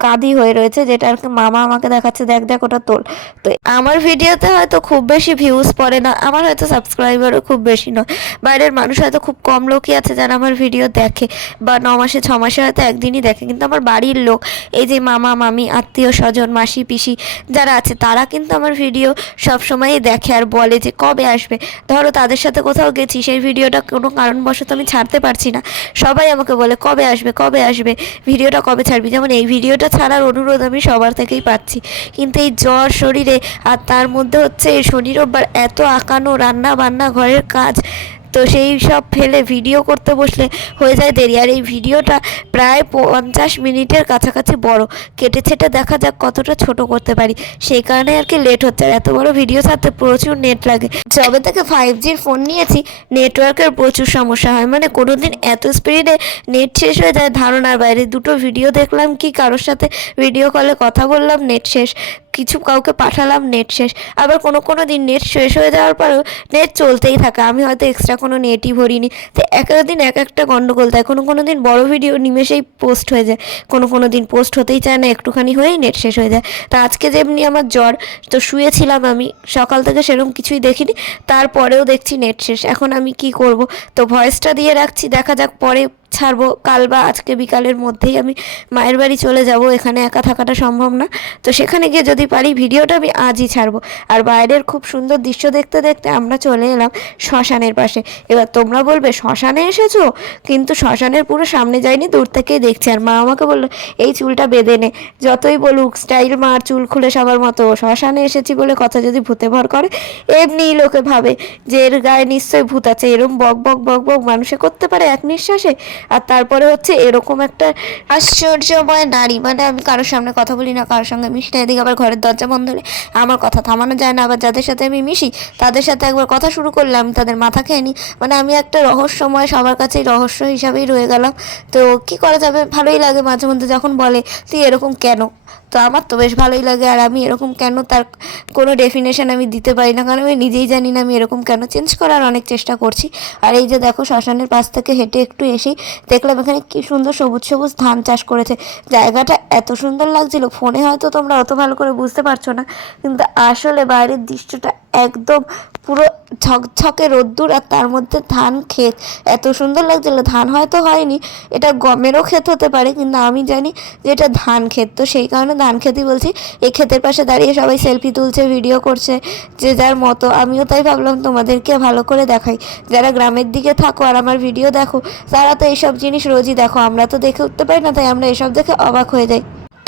কাঁদি হয়ে রয়েছে, যেটা আর কি মামা আমাকে দেখাচ্ছে, দেখ দেখ ওটা তোল। তো আমার ভিডিওতে হয়তো খুব বেশি ভিউজ পড়ে না, আমার হয়তো সাবস্ক্রাইবারও খুব বেশি নয়, বাইরের মানুষ হয়তো খুব কম লোকই আছে যারা আমার ভিডিও দেখে, বা 9 মাসে 6 মাসে হয়তো একদিনই দেখে। কিন্তু আমার বাড়ির লোক, এই যে মামা মামি, আত্মীয় স্বজন, মাসি পিসি যারা আছে, তারা কিন্তু আমার ভিডিও সবসময়ই দেখে আর বলে যে কবে আসবে। ধরো তাদের সাথে কোথাও গেছি, সেই ভিডিওটা কোনো কারণবশত আমি ছাড়তে পারছি না, সবাই আমাকে বলে কবে আসবে, কবে আসবে, ভিডিওটা কবে ছাড়বি। যেমন এই ভিডিওটা ছাড়ার অনুরোধ আমি সবার থেকেই পাচ্ছি, কিন্তু এই জ্বর শরীরে, আর তার মধ্যে হচ্ছে শনি রোববার এত আঁকানো, রান্না বান্না, ঘরের কাজ, তো সেই সব ফেলে ভিডিও করতে বসলে হয়ে যায় দেরি। আর এই ভিডিওটা প্রায় 50 মিনিটের কাছাকাছি বড়, কেটে ছেটে দেখা যাক কতটা ছোট করতে পারি, সেই কারণে আর কি লেট হচ্ছে। আর এত বড় ভিডিও ছাড়তে প্রচুর নেট লাগে। যবে থেকে 5Gর ফোন নিয়েছি, নেটওয়ার্কের প্রচুর সমস্যা হয়, মানে কোনো দিন এত স্পিডে নেট শেষ হয়ে যায় ধারণার বাইরে। দুটো ভিডিও দেখলাম, কি কারোর সাথে ভিডিও কলে কথা বললাম, নেট শেষ, কিছু কাউকে পাঠালাম, নেট শেষ। আবার কোনো দিন নেট শেষ হয়ে যাওয়ার পরেও নেট চলতেই থাকে, আমি হয়তো এক্সট্রা কোনো নেটই ভরিনি। তো এক দিন এক একটা গন্ডগোল থাকে, কোনো দিন বড় ভিডিও নিমেষেই পোস্ট হয়ে যায়, কোনো দিন পোস্ট হতেই চায় না, একটুখানি হয়েই নেট শেষ হয়ে যায়। তা আজকে যেমনি আমার জ্বর, তো শুয়েছিলাম আমি সকাল থেকে, সেরকম কিছুই দেখিনি, তারপরেও দেখছি নেট শেষ। এখন আমি কি করব? তো ভয়েসটা দিয়ে রাখছি, দেখা যাক পরে ছাড়বো, কাল বা আজকে বিকালের মধ্যেই আমি মায়ের বাড়ি চলে যাব, এখানে একা থাকাটা সম্ভব না। তো সেখানে গিয়ে যদি পারি ভিডিওটা আমি আজই ছাড়বো। আর বাইরের খুব সুন্দর দৃশ্য দেখতে দেখতে আমরা চলে এলাম শ্মশানের পাশে। এবার তোমরা বলবে শ্মশানে এসেছো, কিন্তু শ্মশানের পুরো সামনে যাইনি, দূর থেকেই দেখছি। আর মা আমাকে বললো এই চুলটা বেঁধে নে, যতই বলুক স্টাইল মার, চুল খুলে সবার মতো, শ্মশানে এসেছি বলে কথা যদি ভূতে ভর করে, এমনিই লোকে ভাবে যে এর গায়ে নিশ্চয়ই ভূত আছে। এরম বক বক বক বক মানুষে করতে পারে এক নিঃশ্বাসে? আর তারপরে হচ্ছে এরকম একটা আশ্চর্যময় নারী, মানে আমি কারোর সামনে কথা বলি না, কারোর সঙ্গে মিশি না, এদিকে আবার ঘরের দরজা বন্ধ হলে আমার কথা থামানো যায় না, আবার যাদের সাথে আমি মিশি তাদের সাথে একবার কথা শুরু করলে আমি তাদের মাথা খেয়ে নিই। মানে আমি একটা রহস্যময়, সবার কাছেই রহস্য হিসাবেই রয়ে গেলাম। তো কি করা যাবে, ভালোই লাগে মাঝে মধ্যে যখন বলে তুই এরকম কেন। তো আমার তো বেশ ভালোই লাগে, আর আমি এরকম কেন তার কোনো ডেফিনেশন আমি দিতে পারি না, কারণ আমি নিজেই জানি না আমি এরকম কেন। চেঞ্জ করার অনেক চেষ্টা করছি। আর এই যে দেখো, শ্মশানের পাশ থেকে হেঁটে একটু এসেই দেখলাম এখানে কি সুন্দর সবুজ সবুজ ধান চাষ করেছে। জায়গাটা এত সুন্দর লাগছিল, ফোনে হয়তো তোমরা অত ভালো করে বুঝতে পারছো না, কিন্তু আসলে বাইরের দৃশ্যটা একদম পুরো ঝকঝকে রোদ্দুর, আর তার মধ্যে ধান ক্ষেত, এত সুন্দর লাগছিল। ধান হয়তো হয়নি, এটা গমেরও ক্ষেত হতে পারে, কিন্তু আমি জানি যে এটা ধান ক্ষেত, তো সেই কারণে ধান ক্ষেতই বলছি। এই ক্ষেতের পাশে দাঁড়িয়ে সবাই সেলফি তুলছে, ভিডিও করছে যে যার মতো। আমিও তাই ভাবলাম তোমাদেরকে ভালো করে দেখাই। যারা গ্রামের দিকে থাকো আর আমার ভিডিও দেখো, তারা তো এইসব জিনিস রোজই দেখো, আমরা তো দেখে উঠতে পারি না, তাই আমরা এসব দেখে অবাক হয়ে যাই।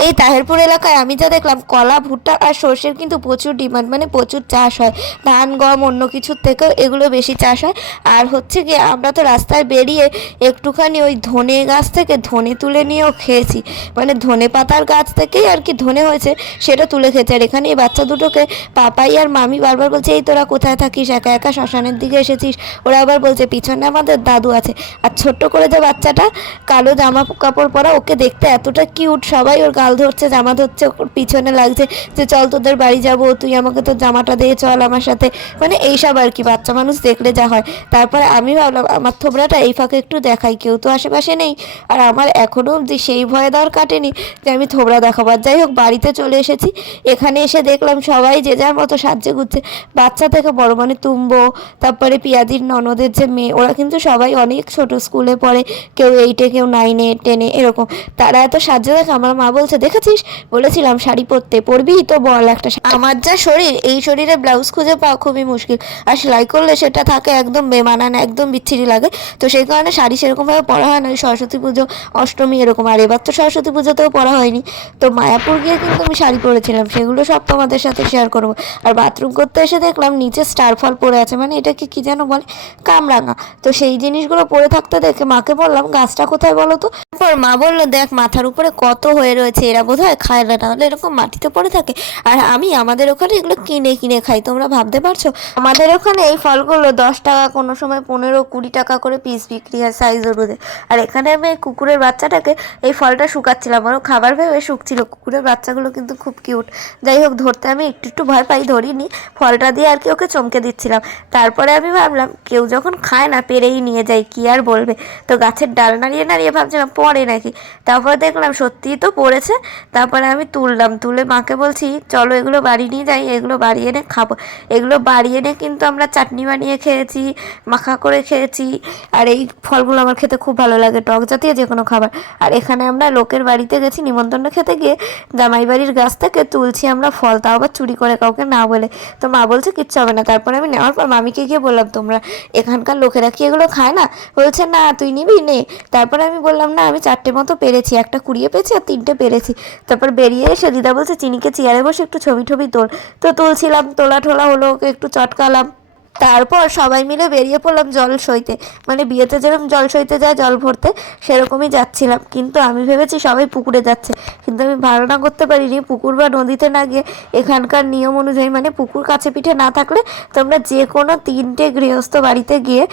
এই তাহেরপুর এলাকায় আমি যা দেখলাম, কলা, ভুট্টা আর সর্ষের কিন্তু প্রচুর ডিমান্ড, মানে প্রচুর চাষ হয়। ধান, গম, অন্য কিছুর থেকেও এগুলো বেশি চাষ হয়। আর হচ্ছে গিয়ে আমরা তো রাস্তায় বেরিয়ে একটুখানি ওই ধনে গাছ থেকে ধনে তুলে নিয়েও খেয়েছি, মানে ধনে পাতার গাছ থেকেই আর কি ধনে হয়েছে, সেটা তুলে খেয়েছি। আর এখানে এই বাচ্চা দুটোকে পাপাই আর মামি বারবার বলছে, এই তোরা কোথায় থাকিস, একা একা শ্মশানের দিকে এসেছিস। ওরা আবার বলছে পিছনে আমাদের দাদু আছে। আর ছোট্ট করে যে বাচ্চাটা, কালো জামা কাপড় পরা, ওকে দেখতে এতটা কিউট, সবাই ওর গাল ধরছে, জামা ধরছে, ওর পিছনে লাগছে যে চল তোদের বাড়ি যাবো, তুই আমাকে তোর জামাটা দিয়ে চল আমার সাথে, মানে এইসব আর কি, বাচ্চা মানুষ দেখলে যা হয়। তারপরে আমি ভাবলাম আমার থোবড়াটা এই ফাঁকে একটু দেখাই, কেউ তো আশেপাশে নেই, আর আমার এখনও অবধি সেই ভয় দেওয়ার কাটেনি যে আমি থোবড়া দেখাবার। যাই হোক, বাড়িতে চলে এসেছি। এখানে এসে দেখলাম সবাই যে যার মতো সাজছে গুজছে, বাচ্চা থেকে বড়, মানে তুম্বো, তারপরে পিয়াদির ননদের যে মেয়ে, ওরা কিন্তু সবাই অনেক ছোট, স্কুলে পড়ে, কেউ 8-এ, কেউ 9-এ 10-এ এরকম। তারা এত সাজে দেখে আমার মা বলছে, দেখেছিস বলেছিলাম শাড়ি পরতে, পরবি তো বল একটা। আমার যা শরীর, এই শরীরে ব্লাউজ খুঁজে পাওয়া খুবই মুশকিল, আর সেলাই করলে সেটা থাকে একদম বেমানান, একদম বিচ্ছিরি লাগে। তো সেই কারণে শাড়ি সেরকমভাবে পরা হয় না, সরস্বতী পুজো, অষ্টমী এরকম। আর এবার তো সরস্বতী পুজোতেও পরা হয়নি, তো মায়াপুর গিয়ে কিন্তু আমি শাড়ি পরেছিলাম, সেগুলো সব তোমাদের সাথে শেয়ার করবো। আর বাথরুম করতে এসে দেখলাম নিচে স্টার ফল পড়ে আছে, মানে এটাকে কি যেন বলে, কামরাঙা। তো সেই জিনিসগুলো পড়ে থাকতে দেখে মাকে বললাম, গাছটা কোথায় বলো তো। তারপর মা বললো, দেখ মাথার উপরে কত হয়ে রয়েছে, এরা বোধ হয় খায় না, নাহলে এরকম মাটিতে পড়ে থাকে। আর আমি আমাদের ওখানে এগুলো কিনে কিনে খাই, তোমরা ভাবতে পারছো? আমাদের ওখানে এই ফলগুলো 10 টাকা, কোনো সময় 15-20 টাকা করে পিস বিক্রি হয় সাইজ অনুযায়ী। আর এখানে আমি এই কুকুরের বাচ্চাটাকে এই ফলটা শুকাচ্ছিলাম, আরও খাবার ভেবে শুকছিল। কুকুরের বাচ্চাগুলো কিন্তু খুব কিউট। যাই হোক, ধরতে আমি একটু একটু ভয় পাই, ধরিনি, ফলটা দিয়ে আর কি ওকে চমকে দিচ্ছিলাম। তারপরে আমি ভাবলাম কেউ যখন খায় না, পেরেই নিয়ে যায়, কি আর বলবে। তো গাছের ডাল নাড়িয়ে নাড়িয়ে ভাবছিলাম পড়ে নাকি, তারপর দেখলাম সত্যিই তো পড়েছে। তারপরে আমি তুললাম, তুলে মাকে বলছি চলো এগুলো বাড়ি নিয়ে যাই, এগুলো বাড়ি এনে খাবো। এগুলো বাড়ি এনে কিন্তু আমরা চাটনি বানিয়ে খেয়েছি, মাখা করে খেয়েছি। আর এই ফলগুলো আমার খেতে খুব ভালো লাগে, টক জাতীয় যে কোনো খাবার। আর এখানে আমরা লোকের বাড়িতে গেছি নিমন্ত্রণ খেতে গিয়ে, জামাই বাড়ির গাছ থেকে তুলছি আমরা ফল, তাও আবার চুরি করে, কাউকে না বলে। তো মা বলছে কিচ্ছু হবে না। তারপরে আমি নেওয়ার পর মামিকে গিয়ে বললাম, তোমরা এখানকার লোকেরা কি এগুলো খায় না? বলছে না, তুই নিবি নে। তারপরে আমি বললাম না, আমি 4টে মতো পেরেছি, একটা কুড়িয়ে পেয়েছি আর 3টে পেরেছি। তারপর বেরিয়ে এসে দিদা বলছে চিনিকে চেয়ারে বসে একটু ছবি টবি তোল। তো তুলছিলাম, তোলা ঠোলা হলো, ওকে একটু চটকালাম। তারপর সবাই মিলে বেরিয়ে পড়লাম জল সইতে, মানে বিয়েতে যেরকম জল সইতে যায় জল ভরতে, সেরকমই যাচ্ছিলাম। কিন্তু আমি ভেবেছি সবাই পুকুরে যাচ্ছে, কিন্তু আমি ধারণা করতে পারিনি পুকুর বা নদীতে না গিয়ে এখানকার নিয়ম অনুযায়ী, মানে পুকুর কাছে পিঠে না থাকলে তোমরা যে কোনো 3টে গৃহস্থ বাড়িতে গিয়ে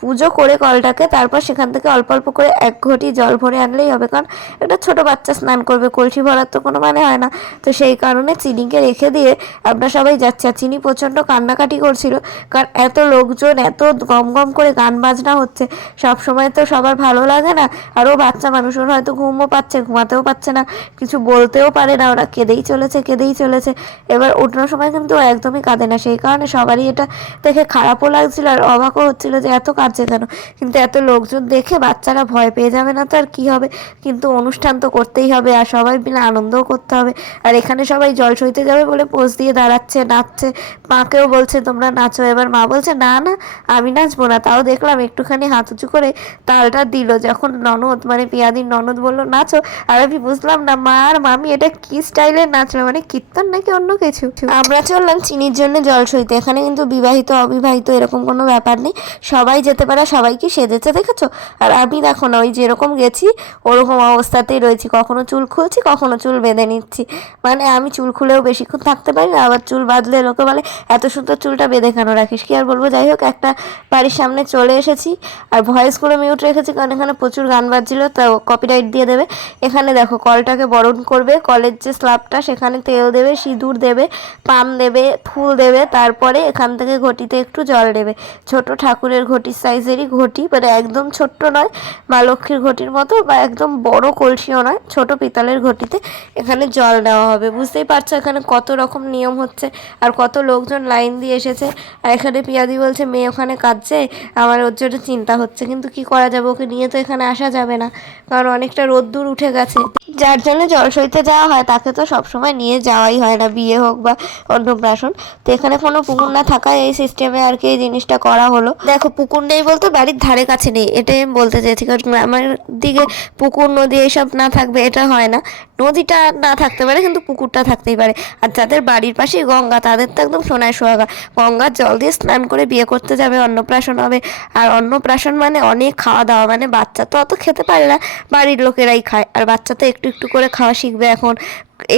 পুজো করে কলটাকে, তারপর সেখান থেকে অল্প অল্প করে 1 ঘটি জল ভরে আনলেই হবে, কারণ একটা ছোটো বাচ্চা স্নান করবে, কলসি ভরার তো কোনো মানে হয় না। তো সেই কারণে চিনিকে রেখে দিয়ে আমরা সবাই যাচ্ছি। আর চিনি প্রচণ্ড কান্নাকাটি করছিল, কারণ এত লোকজন, এত গম গম করে গান বাজনা হচ্ছে, সব সময় তো সবার ভালো লাগে না। আরও বাচ্চা মানুষ, ওর হয়তো ঘুমও পাচ্ছে, ঘুমাতেও পাচ্ছে না, কিছু বলতেও পারে না, ওরা কেঁদেই চলেছে কেঁদেই চলেছে। এবার ওঠানোর সময় কিন্তু ও একদমই কাঁদে না, সেই কারণে সবারই এটা দেখে খারাপও লাগছিল আর অবাকও হচ্ছিল যে এত কাঁদছে কেন। কিন্তু এত লোকজন দেখে বাচ্চারা ভয় পেয়ে যাবে না তো আর কী হবে, কিন্তু অনুষ্ঠান তো করতেই হবে, আর সবাই মিলে আনন্দও করতে হবে। আর এখানে সবাই জল সইতে যাবে বলে পোজ দিয়ে দাঁড়াচ্ছে, নাচছে, মাকেও বলছে তোমরা নাচো। এবার মা বলছে না না, আমি নাচবো না। তাও দেখলাম একটুখানি হাত উঁচু করে তালটা দিল, যখন ননদ, মানে পিয়াদির ননদ বললো নাচো। আর আমি বুঝলাম না মা আর মামি এটা কি স্টাইলের নাচলো, মানে কীর্তন নাকি অন্য কিছু। আমরা চললাম চিনির জন্য জল সইতে। এখানে কিন্তু বিবাহিত অবিবাহিত এরকম কোনো ব্যাপার নেই, সবাই যেতে পারে। সবাই কি সেজেছে দেখেছো? আর আমি দেখো না, ওই যেরকম গেছি ওরকম অবস্থাতেই রয়েছি, কখনো চুল খুলছি কখনো চুল বেঁধে নিচ্ছি। মানে আমি চুল খুলেও বেশিক্ষণ থাকতে পারি না, আবার চুল বাঁধলে লোকে বলে এত সুন্দর চুলটা বেঁধে কেন রাখিস। কি আর বলবো, যাই হোক একটা বাড়ির সামনে চলে এসেছি। আর ভয়েসগুলো মিউট রেখেছি কারণ এখানে প্রচুর গান বাজছিল, তো কপিরাইট দিয়ে দেবে। এখানে দেখো কলটাকে বরণ করবে, কলের যে স্ল্যাবটা সেখানে তেল দেবে, সিঁদুর দেবে, পান দেবে, ফুল দেবে, তারপরে এখান থেকে ঘটিতে একটু জল দেবে। ছোট ঠাকুরের ঘটির সাইজেরই ঘটি, মানে একদম ছোট্ট নয় মা লক্ষ্মীর ঘটির মতো, বা একদম বড় কলসিও নয়, ছোট পিতলের ঘটিতে এখানে জল দেওয়া হবে। বুঝতেই পারছো এখানে কত রকম নিয়ম হচ্ছে আর কত লোকজন লাইন দিয়ে এসেছে। আর এখানে পিয়াদি বলছে মেয়ে ওখানে কাঁদছে, আমার ওর জন্য চিন্তা হচ্ছে, কিন্তু কি করা যাবে, ওকে নিয়ে তো এখানে আসা যাবে না কারণ অনেকটা রোদ্দুর উঠে গেছে। যার জন্য জল সইতে যাওয়া হয় তাকে তো সবসময় নিয়ে যাওয়াই হয় না, বিয়ে হোক বা অন্নপ্রাশন। তো এখানে কোনো পুকুর না থাকায় এই সিস্টেমে আর কি এই জিনিসটা করা হলো। দেখো পুকুর নেই বলতে বাড়ির ধারে কাছে নেই, এটাই আমি বলতে চাইছি, কারণ গ্রামের দিকে পুকুর নদী এইসব না থাকবে এটা হয় না। নদীটা না থাকতে পারে কিন্তু পুকুরটা থাকতেই পারে। আর যাদের বাড়ির পাশেই গঙ্গা তাদের তো একদম সোনায় সোহাগা, গঙ্গার জল দিয়ে স্নান করে বিয়ে করতে যাবে, অন্নপ্রাশন হবে। আর অন্নপ্রাশন মানে অনেক খাওয়া দাওয়া, মানে বাচ্চা তো অত খেতে পারে না, বাড়ির লোকেরাই খায়, আর বাচ্চা তো একটু একটু করে খাওয়া শিখবে এখন।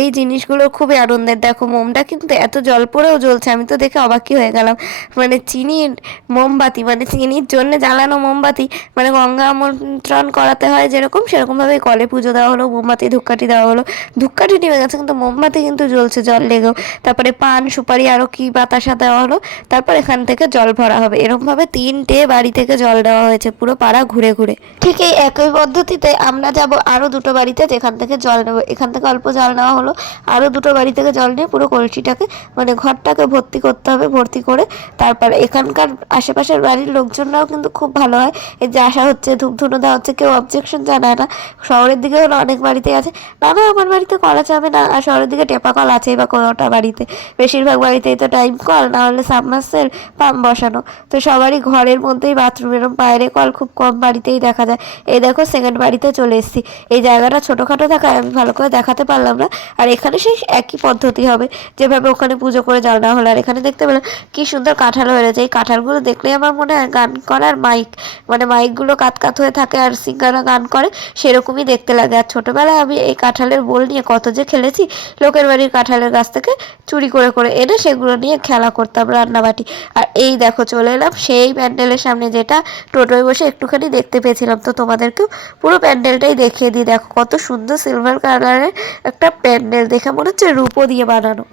এই জিনিসগুলো খুবই আনন্দের। দেখো মোমটা কিন্তু এত জল পড়েও জ্বলছে, আমি তো দেখে অবাকই হয়ে গেলাম। মানে চিনির মোমবাতি, মানে চিনির জন্য জ্বালানো মোমবাতি, মানে গঙ্গা আমন্ত্রণ করাতে হয় যেরকম সেরকমভাবে কলে পুজো দেওয়া হলো, মোমবাতি ধূপকাঠি দেওয়া হলো। ধূপকাঠি নিভে গেছে কিন্তু মোমবাতি কিন্তু জ্বলছে জল লেগেও। তারপরে পান সুপারি আরও কি বাতাসা দেওয়া হলো, তারপর এখান থেকে জল ভরা হবে। এরকমভাবে 3টে বাড়ি থেকে জল দেওয়া হয়েছে পুরো পাড়া ঘুরে ঘুরে। ঠিক এই একই পদ্ধতিতে আমরা যাব আরও 2টো বাড়িতে যেখান থেকে জল নেবো। এখান থেকে অল্প জল নেওয়া হলো, আরও 2টো বাড়ি থেকে জল নিয়ে পুরো কলসিটাকে মানে ঘরটাকে ভর্তি করতে হবে। ভর্তি করে তারপর এখানকার আশেপাশের বাড়ির লোকজনরাও কিন্তু খুব ভালো হয়, এই যে আসা হচ্ছে ধূপ ধুনো দেওয়া হচ্ছে, কেউ অবজেকশন জানায় না। শহরের দিকে হলো অনেক বাড়িতেই আছে না না আমার বাড়িতে করা যাবে না, আর শহরের দিকে টেপা কল আছেই বা কোনোটা বাড়িতে, বেশিরভাগ বাড়িতেই তো টাইম কল না হলে সাবমার্সেল পাম্প বসানো। তো সবারই ঘরের মধ্যেই বাথরুম, এরকম বাইরে কল খুব কম বাড়িতেই দেখা যায়। এই দেখো সেকেন্ড বাড়িতে চলে এসেছি। এই জায়গাটা ছোটোখাটো থাকায় আমি ভালো করে দেখাতে পারলাম না। আর এখানে সেই একই পদ্ধতি হবে যেভাবে ওখানে পুজো করে জল নেওয়া হলো। আর এখানে দেখতে পেলাম কি সুন্দর কাঁঠাল হয়ে রয়েছে, এই কাঁঠালগুলো দেখলেই আমার মনে হয় গান করার মাইক, মানে মাইকগুলো কাত কাত হয়ে থাকে আর সিঙ্গারা গান করে সেরকমই দেখতে লাগে। আর ছোটোবেলায় আমি এই কাঁঠালের বোল নিয়ে কত যে খেলেছি, লোকের বাড়ির কাঁঠালের গাছ থেকে চুরি করে করে এনে সেগুলো নিয়ে খেলা করতাম রান্নাবাটি। আর এই দেখো চলে এলাম সেই প্যান্ডেলের সামনে যেটা টোটোয় বসে একটুখানি দেখতে পেয়েছিলাম, তো তোমাদেরকেও পুরো প্যান্ডেলটাই দেখিয়ে দিই। দেখো কত সুন্দর সিলভার কালারের একটা প্যান্ডেল, দেখে মনে হচ্ছে রূপো দিয়ে বানানো।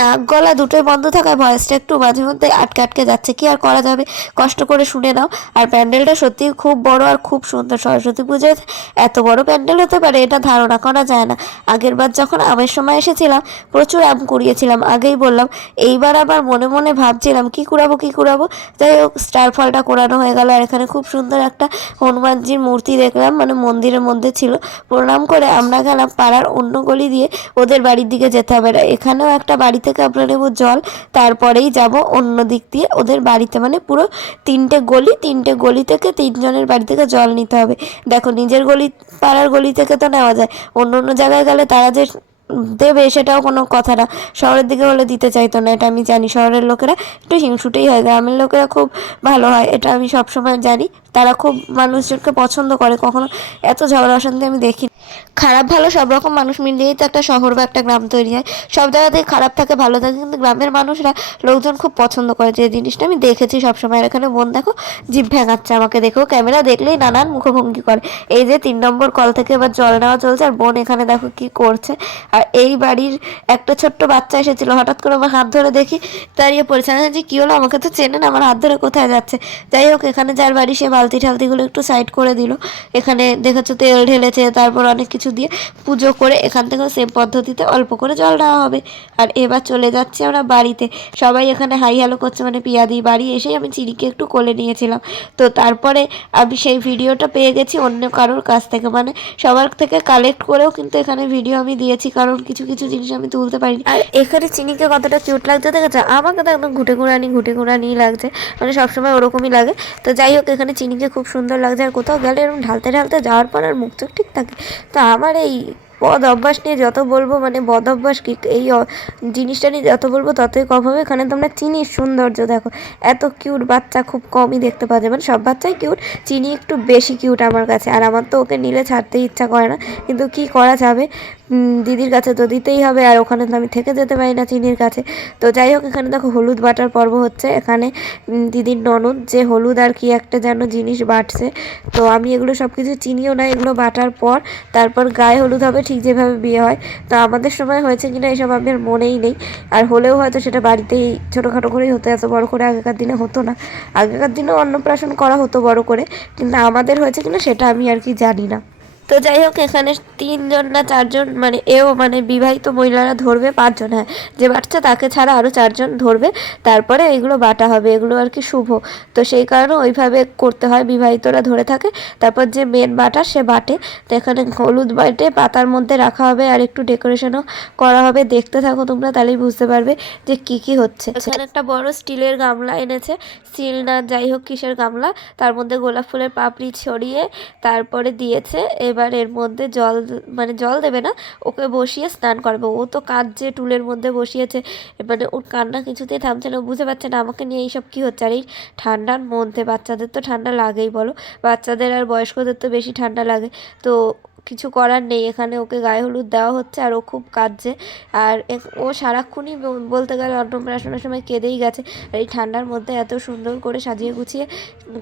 নাক গলা দুটোই বন্ধ থাকায় ভয়েসটা একটু মাঝে মধ্যে আটকে আটকে যাচ্ছে, কি আর করা যাবে, কষ্ট করে শুনে নাও। আর প্যান্ডেলটা সত্যি খুব বড় আর খুব সুন্দর। সরস্বতী পুজোয় এত বড় প্যান্ডেল হতে পারে এটা ধারণা করা যায় না। আগের বার যখন আমের সময় এসেছিলাম প্রচুর আম কুড়িয়েছিলাম, আগেই বললাম। এইবার আবার মনে মনে ভাবছিলাম কি কুড়াবো কি কুড়াবো, যাই হোক স্টার ফলটা কোরানো হয়ে গেল। আর এখানে খুব সুন্দর একটা হনুমানজির মূর্তি দেখলাম, মানে মন্দিরের মধ্যে ছিল। প্রণাম করে আমরা গেলাম পাড়ার অন্য গলি দিয়ে, ওদের বাড়ির দিকে যেতে হবে না। এখানেও একটা বাড়ি থেকে আমরা নেব জল, তারপরেই যাব অন্য দিক দিয়ে ওদের বাড়িতে, মানে পুরো 3টে গলি থেকে 3জনের বাড়ি থেকে জল নিতে হবে। দেখো নিজের গলি পাড়ার গলি থেকে তো নেওয়া যায়, অন্য অন্য জায়গায় গেলে তারা যে দেবে সেটাও কোনো কথা না। শহরের দিকে হলে দিতে চাইতো না, এটা আমি জানি। শহরের লোকেরা একটু হিংসুটেই হয়, গ্রামের লোকেরা খুব ভালো হয়, এটা আমি সবসময় জানি। তারা খুব মানুষজনকে পছন্দ করে, কখনো এত ঝগড়া অশান্তি আমি দেখি। খারাপ ভালো সব রকম মানুষ মিলিয়েই তো একটা শহর বা একটা গ্রাম তৈরি হয়। সব জায়গাতেই খারাপ থাকে ভালো থাকে, কিন্তু গ্রামের মানুষরা লোকজন খুব পছন্দ করে, যে জিনিসটা আমি দেখেছি সবসময়। এখানে বোন দেখো জিভ ভেঙাচ্ছে আমাকে দেখো, ক্যামেরা দেখলেই নানান মুখভঙ্গি করে। এই যে 3 নম্বর কল থেকে এবার জল নেওয়া চলছে, আর বোন এখানে দেখো কি করছে। আর এই বাড়ির একটা ছোট্ট বাচ্চা এসেছিল, হঠাৎ করে আমার হাত ধরে দেখি দাঁড়িয়ে পড়েছে। আমি যে কী হলো, আমাকে তো চেনে না, আমার হাত ধরে কোথায় যাচ্ছে। যাই হোক এখানে যার বাড়ি সে বালতি ঠালতিগুলো একটু সাইড করে দিল। এখানে দেখেছো তেল ঢেলেছে, তারপর অনেক কিছু দিয়ে পুজো করে এখান থেকে সেম পদ্ধতিতে অল্প করে জল নেওয়া হবে। আর এবার চলে যাচ্ছি আমরা বাড়িতে। সবাই এখানে হাই হ্যালো করছে, মানে পিয়াদি। বাড়ি এসেই আমি চিনিকে একটু কোলে নিয়েছিলাম। তো তারপরে আমি সেই ভিডিওটা পেয়ে গেছি অন্য কারোর কাছ থেকে, মানে সবার থেকে কালেক্ট করেও কিন্তু এখানে ভিডিও আমি দিয়েছি, কারণ কিছু কিছু জিনিস আমি তুলতে পারিনি। আর এখানে চিনিকে কতটা কিউট লাগছে দেখেছো, আমাকে তো একদম ঘুটে ঘুরানি লাগছে, মানে সবসময় ওরকমই লাগে। তো যাই হোক এখানে চিনিকে খুব সুন্দর লাগছে। আর কোথাও গেলে এরকম ঢালতে ঢালতে যাওয়ার পর আর মুখ চোখ ঠিক থাকে। তো আমার এই বদ অভ্যাস নিয়ে যত বলবো, মানে বদ অভ্যাস কি এই জিনিসটা নিয়ে যত বলবো ততই কম হবে। এখানে তোমরা চিনির সৌন্দর্য দেখো, এত কিউট বাচ্চা খুব কমই দেখতে পাওয়া যায়, মানে সব বাচ্চাই কিউট, চিনি একটু বেশি কিউট আমার কাছে। আর আমার তো ওকে নিলে ছাড়তেই ইচ্ছা করে না, কিন্তু কি করা যাবে, দিদির কাছে তো দিতেই হবে, আর ওখানে তো আমি থেকে যেতে পারি না চিনির কাছে। তো যাই হোক, এখানে দেখো হলুদ বাটার পর্ব হচ্ছে। এখানে দিদির ননদ যে হলুদ আর কি একটা যেন জিনিস বাটছে, তো আমি এগুলো সব কিছু চিনিও না। এগুলো বাটার পর তারপর গায়ে হলুদ হবে, ঠিক যেভাবে বিয়ে হয়। তো আমাদের সময় হয়েছে কিনা এসব আমার মনেই নেই, আর হলেও হয়তো সেটা বাড়িতেই ছোটোখাটো করেই হতো, এত বড় করে আগেকার দিনে হতো না। আগেকার দিনেও অন্নপ্রাশন করা হতো বড় করে, কিন্তু আমাদের হয়েছে কিনা সেটা আমি আর কি জানি না। তো যাই হোক, এখানে 3জন না 4জন, মানে মানে বিবাহিত মহিলারা ধরবে, 5জন, হ্যাঁ, যে বাচ্চা তাকে ছাড়া আরও 4জন ধরবে, তারপরে এগুলো বাটা হবে, এগুলো আর কি শুভ। তো সেই কারণে ওইভাবে করতে হয়, বিবাহিতরা ধরে থাকে, তারপর যে মেন বাটা সে বাটে। তো এখানে হলুদ বাটে পাতার মধ্যে রাখা হবে, আর একটু ডেকোরেশনও করা হবে। দেখতে থাকো তোমরা, তাহলেই বুঝতে পারবে যে কি কি হচ্ছে। এখানে একটা বড় স্টিলের গামলা এনেছে, স্টিল না যাই হোক কিসের গামলা, তার মধ্যে গোলাপ ফুলের পাপড়ি ছড়িয়ে তারপরে দিয়েছে। এবার এর মধ্যে জল, মানে জল দেবে না, ওকে বসিয়ে স্নান করবে। ও তো কাঁদছে, টুলের মধ্যে বসিয়েছে, মানে ওর কান্না কিছুতেই থামছে না, বুঝতে পারছে না আমাকে নিয়ে এইসব কী হচ্ছে। আর এই ঠান্ডার মধ্যে বাচ্চাদের তো ঠান্ডা লাগেই বলো, বাচ্চাদের আর বয়স্কদের তো বেশি ঠান্ডা লাগে। তো কিছু করার নেই, এখানে ওকে গায়ে হলুদ দেওয়া হচ্ছে, আর ও খুব কাঁদছে। আর ও সারাক্ষণই বলতে গেলে অন্নপ্রাশনের সময় কেঁদেই গেছে। আর এই ঠান্ডার মধ্যে এত সুন্দর করে সাজিয়ে গুছিয়ে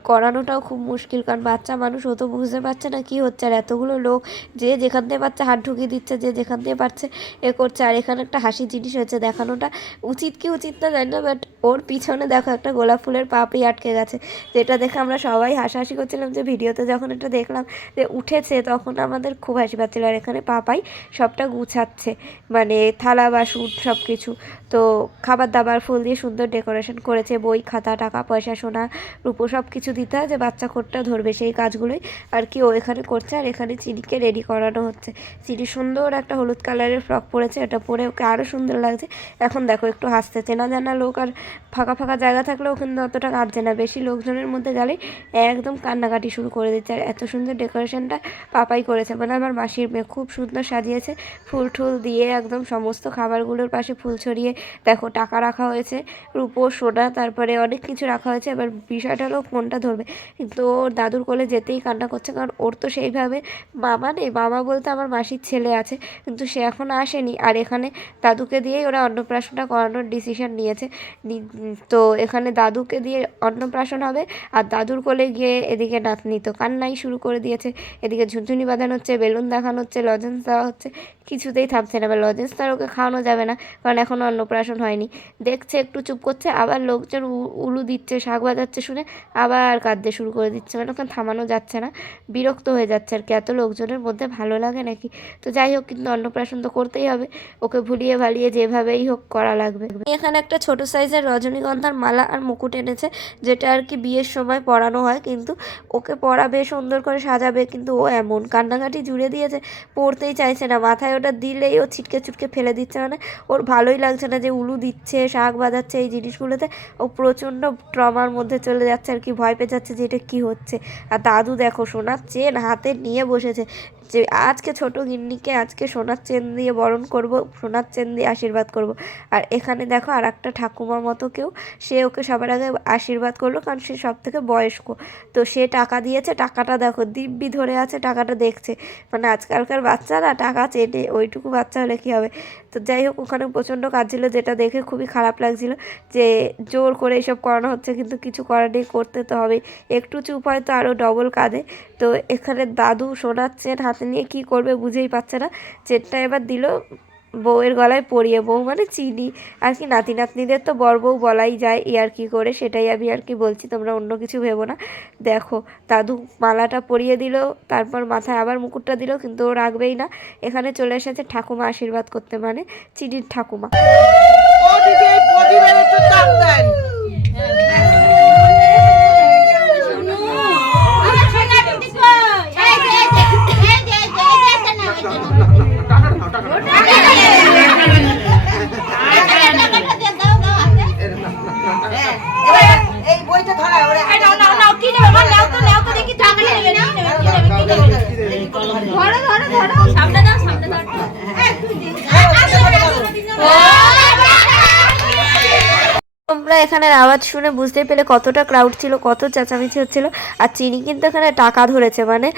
করানোটাও খুব মুশকিল, কারণ বাচ্চা মানুষ, ও তো বুঝতে পারছে না কী হচ্ছে। আর এতগুলো লোক, যে যেখান দিয়ে পাচ্ছে হাত ঢুকিয়ে দিচ্ছে, যে যেখান দিয়ে পারছে এ করছে। আর এখানে একটা হাসির জিনিস হয়েছে, দেখানোটা উচিত কি উচিত না জানি না, বাট ওর পিছনে দেখো একটা গোলাপ ফুলের পাপড়ি আটকে গেছে, যেটা দেখে আমরা সবাই হাসাহাসি করছিলাম। যে ভিডিওতে যখন এটা দেখলাম যে উঠেছে, তখন আমাদের খুব হাসি পাচ্ছিল। আর এখানে পাপাই সবটা গুছাচ্ছে, মানে থালা বাসন সব কিছু। তো খাবার দাবার ফুল দিয়ে সুন্দর ডেকোরেশন করেছে, বই খাতা টাকা পয়সা সোনা রূপো সব কিছু দিতে হয়, যে বাচ্চা কোটটা ধরবে সেই কাজগুলোই আর কি ও এখানে করছে। আর এখানে চিনিকে রেডি করানো হচ্ছে। চিনি সুন্দর একটা হলুদ কালারের ফ্রক পরেছে, এটা পরে ওকে আরও সুন্দর লাগছে। এখন দেখো একটু হাসতে, চেনা জানা লোক আর ফাঁকা ফাঁকা জায়গা থাকলেও কিন্তু অতটা কাঁদছে না, বেশি লোকজনের মধ্যে গেলেই একদম কান্নাকাটি শুরু করে দিচ্ছে। আর এত সুন্দর ডেকোরেশনটা পাপাই করেছে, মানে আমার মাসির মেয়ে খুব সুন্দর সাজিয়েছে, ফুল টুল দিয়ে একদম সমস্ত খাবারগুলোর পাশে ফুল ছড়িয়ে দেখো টাকা রাখা হয়েছে, রূপো সোনা, তারপরে অনেক কিছু রাখা হয়েছে। এবার বিষয়টা হলো কোনটা ধরবে, কিন্তু ওর দাদুর কোলে যেতেই কান্না করছে, কারণ ওর তো সেইভাবে মামা নেই। মামা বলতে আমার মাসির ছেলে আছে, কিন্তু সে এখন আসেনি। আর এখানে দাদুকে দিয়েই ওরা অন্নপ্রাশনটা করানোর ডিসিশন নিয়েছে। তো এখানে দাদুকে দিয়ে অন্নপ্রাশন হবে, আর দাদুর কোলে গিয়ে এদিকে নাতনি তো কান্নাই শুরু করে দিয়েছে। এদিকে ঝুনঝুনি বাঁধানো হচ্ছে, বেলুন দেখানো হচ্ছে, লজেন্স দেওয়া হচ্ছে, কিছুতেই থামছে না। এবার লজেন্স তো আর ওকে খাওয়ানো যাবে না, কারণ এখনও অন্নপ্রাশন হয়নি। দেখছে, একটু চুপ করছে, আবার লোকজন উলু দিচ্ছে, শাক বাজাচ্ছে শুনে আবার কাঁদতে শুরু করে দিচ্ছে, মানে ওখানে থামানো যাচ্ছে না, বিরক্ত হয়ে যাচ্ছে আর কি। এত লোকজনের মধ্যে ভালো লাগে নাকি? তো যাই হোক, কিন্তু অন্নপ্রাশন তো করতেই হবে, ওকে ভুলিয়ে ভালিয়ে যেভাবেই হোক করা লাগবে। এখানে একটা ছোট সাইজের রজনীগন্ধার মালা আর মুকুট এনেছে, যেটা আর কি বিয়ের সময় পরানো হয়, কিন্তু ওকে পরাবে সুন্দর করে সাজাবে, কিন্তু ও এমন কান্নাকাটি জুড়ে দিয়েছে, পড়তেই চাইছে না। মাথায় ওটা দিলেই ও ছিটকে ছুটকে ফেলে দিচ্ছে, মানে ওর ভালোই লাগছে না যে উলু দিচ্ছে, শাক বাজাচ্ছে, এই জিনিসগুলোতে ও প্রচণ্ড ট্রমার মধ্যে চলে যাচ্ছে আর কি, ভয় পেয়ে যাচ্ছে যে এটা কী হচ্ছে। আর দাদু দেখো সোনার চেন হাতে নিয়ে বসেছে, যে আজকে ছোট গিন্নিকে আজকে সোনার চেন দিয়ে বরণ করব, সোনার চেন দিয়ে আশীর্বাদ করব। আর এখানে দেখো আর একটা ঠাকুমার মতো কেউ, সে ওকে সবার আগে আশীর্বাদ করলো, কারণ সে সব থেকে বয়স্ক। তো সে টাকা দিয়েছে, টাকাটা দেখো দিব্যি ধরে আছে, টাকাটা দেখছে। মানে আজকালকার বাচ্চারা টাকা চেনে, ওইটুকু বাচ্চা হলে কী হবে। তো যাই হোক, ওখানে প্রচণ্ড কাজ ছিল, যেটা দেখে খুবই খারাপ লাগছিল, যে জোর করে এসব করানো হচ্ছে, কিন্তু কিছু করার নেই, করতে তো হবে। একটু চুপ হয় তো আরও ডবল কাঁদে। তো এখানে দাদু সোনার চেন হাতে নিয়ে কী করবে বুঝেই পাচ্ছে না। চেনটা এবার দিল বউয়ের গলায় পরিয়ে, বউ মানে চিনি আর কি, নাতি নাতনিদের তো বর বউ বলাই যায় আর কি করে, সেটাই আমি আর কি বলছি, তোমরা অন্য কিছু ভেবো না। দেখো দাদু মালাটা পরিয়ে দিল, তারপর মাথায় আবার মুকুটটা দিল, কিন্তু ও রাখবেই না। এখানে চলে এসেছে ঠাকুমা আশীর্বাদ করতে, মানে চিনির ঠাকুমা। তোমরা এখানের আওয়াজ শুনে বুঝতে পেলে কতটা ক্রাউড ছিল, কত চেঁচামেচি হচ্ছিল। আর চিনি কিন্তু এখানে টাকা ধরেছে, মানে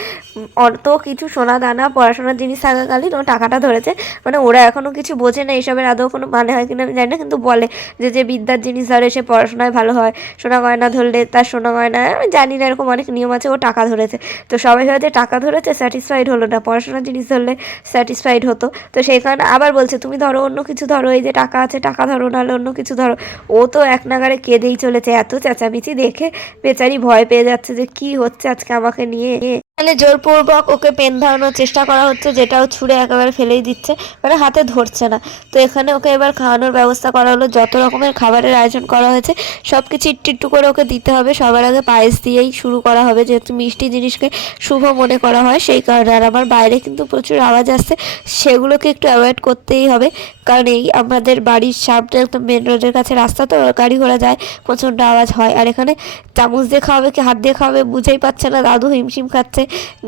অত কিছু সোনা দানা পড়াশোনার জিনিস থাকাকালীন ও টাকাটা ধরেছে। মানে ওরা এখনও কিছু বোঝে না, এসবের আদৌ কোনো মানে হয় কিনা আমি জানি না, কিন্তু বলে যে যে বিদ্যার জিনিস ধরে সে পড়াশোনায় ভালো হয়, সোনা গয়না ধরলে তার সোনা গয়না, আমি জানি না, এরকম অনেক নিয়ম আছে। ও টাকা ধরেছে, তো সবাই হয়তো টাকা ধরেছে স্যাটিসফাইড হলো না, পড়াশোনার জিনিস ধরলে স্যাটিসফাইড হতো। তো সেই কারণে আবার বলছে তুমি ধরো অন্য কিছু ধরো, এই যে টাকা আছে টাকা ধরো, নাহলে অন্য কিছু ধরো। ও তো এক নাগারে কেঁদেই চলেছে, এত চেঁচামেচি দেখে বেচারি ভয় পেয়ে যাচ্ছে যে কি হচ্ছে আজকে আমাকে নিয়ে। মানে জোরপূর্বক ওকে পেন ধরানোর চেষ্টা করা হচ্ছে, যেটাও ছুঁড়ে একেবারে ফেলেই দিচ্ছে, মানে হাতে ধরছে না। তো এখানে ওকে এবার খাওয়ানোর ব্যবস্থা করা হলো, যত রকমের খাবারের আয়োজন করা হয়েছে সব কিছু একটু একটু করে ওকে দিতে হবে। সবার আগে পায়েস দিয়েই শুরু করা হবে, যেহেতু মিষ্টি জিনিসকে শুভ মনে করা হয় সেই কারণে। আর আমার বাইরে কিন্তু প্রচুর আওয়াজ আসছে, সেগুলোকে একটু অ্যাভয়েড করতেই হবে, কারণ এই আমাদের বাড়ির সামনে একদম মেন রোডের কাছে রাস্তা, তো গাড়ি ঘোড়া যায়, প্রচণ্ড আওয়াজ হয়। আর এখানে চামচ দিয়ে খাওয়াবে কি হাত দিয়ে খাওয়াবে বুঝেই পাচ্ছে না, দাদু হিমশিম খাচ্ছে,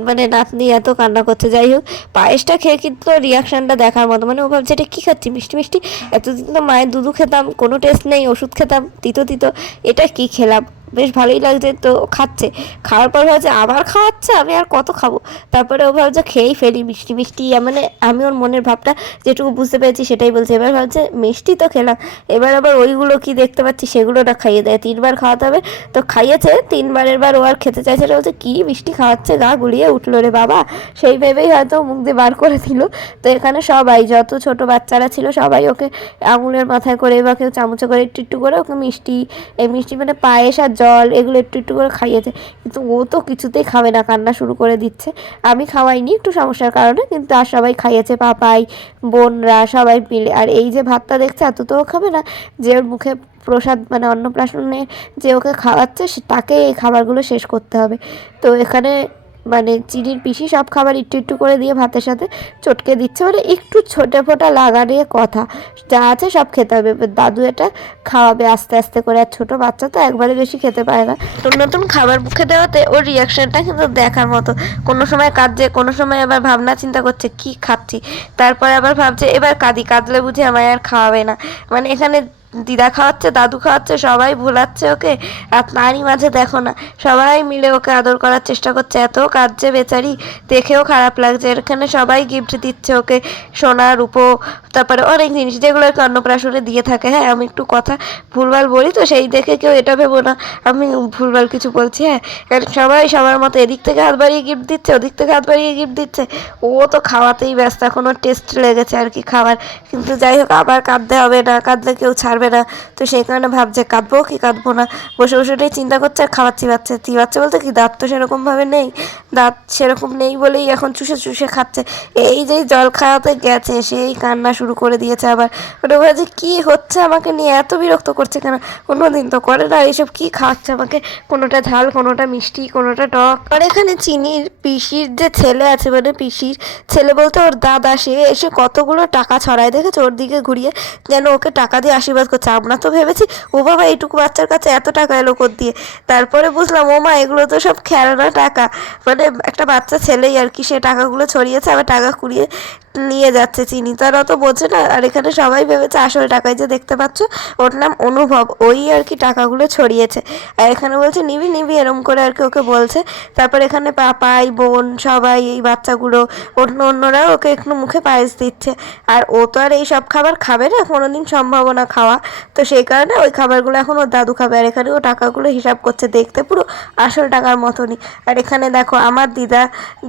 মানে নাতনি এত কান্না করছে। যাই হোক, পায়েসটা খেয়ে কিন্তু রিয়াকশানটা দেখার মতো, মানে ও ভাবছে এটা কী খাচ্ছি মিষ্টি মিষ্টি, এতদিন তো মায়ের দুধু খেতাম কোনো টেস্ট নেই, ওষুধ খেতাম তিতো তিতো, এটা কি খেলাম, বেশ ভালোই লাগছে। তো খাচ্ছে, খাওয়ার পর ভাবছে আবার খাওয়াচ্ছে, আমি আর কত খাবো। তারপরে ও ভাবছে খেয়েই ফেলি মিষ্টি মিষ্টি, মানে আমি ওর মনের ভাবটা যেটুকু বুঝতে পেরেছি সেটাই বলছি। এবার ভাবছে মিষ্টি তো খেলাম, এবার আবার ওইগুলো কি দেখতে পাচ্ছি সেগুলো না খাইয়ে দেয়, 3বার খাওয়াতে হবে। তো খাইয়েছে, 3বারের বার ও আর খেতে চাইছে না, বলছে কী মিষ্টি খাওয়াচ্ছে, গা গুলিয়ে উঠলো রে বাবা, সেই ভেবেই হয়তো মুখ দিয়ে বার করে দিল। তো এখানে সবাই যত ছোট বাচ্চারা ছিল সবাই ওকে আঙুলের মাথায় করে বা কেউ চামচে করে একটু একটু করে ওকে মিষ্টি, এই মিষ্টি মানে পায়েস আর জল এগুলো একটু একটু করে খাইয়েছে। কিন্তু ও তো কিছুতেই খাবে না, কান্না শুরু করে দিচ্ছে। আমি খাওয়াইনি একটু সমস্যার কারণে, কিন্তু আর সবাই খাইয়েছে, পাপাই বোনরা সবাই মিলে। আর এই যে ভাতটা দেখছে এত তো ও খাবে না, যে ওর মুখে প্রসাদ মানে অন্নপ্রাশনে যে ওকে খাওয়াচ্ছে তাকে এই খাবারগুলো শেষ করতে হবে। তো এখানে মানে চিনির পিসি সব খাবার একটু একটু করে দিয়ে ভাতের সাথে চটকে দিচ্ছে, মানে একটু ছোটো ফোটা লাগা নিয়ে কথা, যা আছে সব খেতে হবে। দাদু এটা খাওয়াবে আস্তে আস্তে করে, আর ছোটো বাচ্চা তো একবারে বেশি খেতে পারে না। নতুন নতুন খাবার মুখে দেওয়াতে ওর রিয়াকশানটা কিন্তু দেখার মতো, কোনো সময় কাঁদছে, কোনো সময় আবার ভাবনা চিন্তা করছে কি খাচ্ছি, তারপরে আবার ভাবছে এবার কাঁদলে বুঝি আমায় আর খাওয়াবে না। মানে এখানে দিদা খাওয়াচ্ছে, দাদু খাওয়াচ্ছে, সবাই ভোলাচ্ছে ওকে। আর তারই মাঝে দেখো না সবাই মিলে ওকে আদর করার চেষ্টা করছে, এত কাঁদছে বেচারি, দেখেও খারাপ লাগছে। এখানে সবাই গিফট দিচ্ছে ওকে, সোনা রূপো, তারপরে অনেক জিনিস যেগুলো আর কি অন্নপ্রাশনে দিয়ে থাকে। হ্যাঁ, আমি একটু কথা ভুলভাল বলি, তো সেই দেখে কেউ এটা ভেবো না আমি ভুলভাল কিছু বলছি। হ্যাঁ, কারণ সবাই সবার মতো এদিক থেকে হাত বাড়িয়ে গিফট দিচ্ছে, ওদিক থেকে হাত বাড়িয়ে গিফট দিচ্ছে। ও তো খাওয়াতেই ব্যস্ত, এখন ওর টেস্ট লেগেছে আর কি খাবার। কিন্তু যাই হোক, আবার কাঁদতে হবে না, কাঁদলে কেউ ছাড়বে না। তো সেই কারণে ভাবছে কাঁদবো কি কাঁদবো না, বসে বসে ওটাই চিন্তা করছে। আর খাওয়াচ্ছি বাচ্চা, বাচ্চা বলতে কি দাঁত তো সেরকমভাবে নেই, দাঁত সেরকম নেই বলেই এখন চুষে চুষে খাচ্ছে। এই যে জল খাওয়াতে গেছে সেই কান্না শুরু করে দিয়েছে আবার। ওটা ভাবছে কী হচ্ছে আমাকে নিয়ে, এত বিরক্ত করছে কেন, কোনো দিন তো করে না এইসব, কী খাওয়াচ্ছে আমাকে, কোনোটা ঝাল কোনোটা মিষ্টি কোনোটা টক। আর এখানে চিনির পিসির যে ছেলে আছে, মানে পিসির ছেলে বলতে ওর দাদা, সে এসে কতগুলো টাকা ছড়ায় দেখেছে ওর দিকে ঘুরিয়ে, যেন ওকে টাকা দিয়ে আশীর্বাদ করছে। আমরা তো ভেবেছি ও বাবা এইটুকু বাচ্চার কাছে এত টাকা এলো কোথা দিয়ে, তারপরে বুঝলাম ও মা এগুলো তো সব খেলনা টাকা, মানে একটা বাচ্চা ছেলেই আর কি, সে টাকাগুলো ছড়িয়েছে, আবার টাকা কুড়িয়ে নিয়ে যাচ্ছে। চিনি তার অত বোঝে না। আর এখানে সবাই ভেবেছে আসল টাকায় যে দেখতে পাচ্ছ ওর নাম অনুভব, ওই আর কি টাকাগুলো ছড়িয়েছে। আর এখানে বলছে নিবি নিবি এরম করে আর কি ওকে বলছে। তারপর এখানে পাপাই বোন সবাই এই বাচ্চাগুলো অন্যরা ওকে একটু মুখে পায়েস দিচ্ছে। আর ও তো আর এই সব খাবার খাবে না, কোনোদিন সম্ভাবনা খাওয়া, তো সেই কারণে ওই খাবারগুলো এখন ওর দাদু খাবে। আর এখানে ও টাকাগুলো হিসাব করছে, দেখতে পুরো আসল টাকার মতনই। আর এখানে দেখো আমার দিদা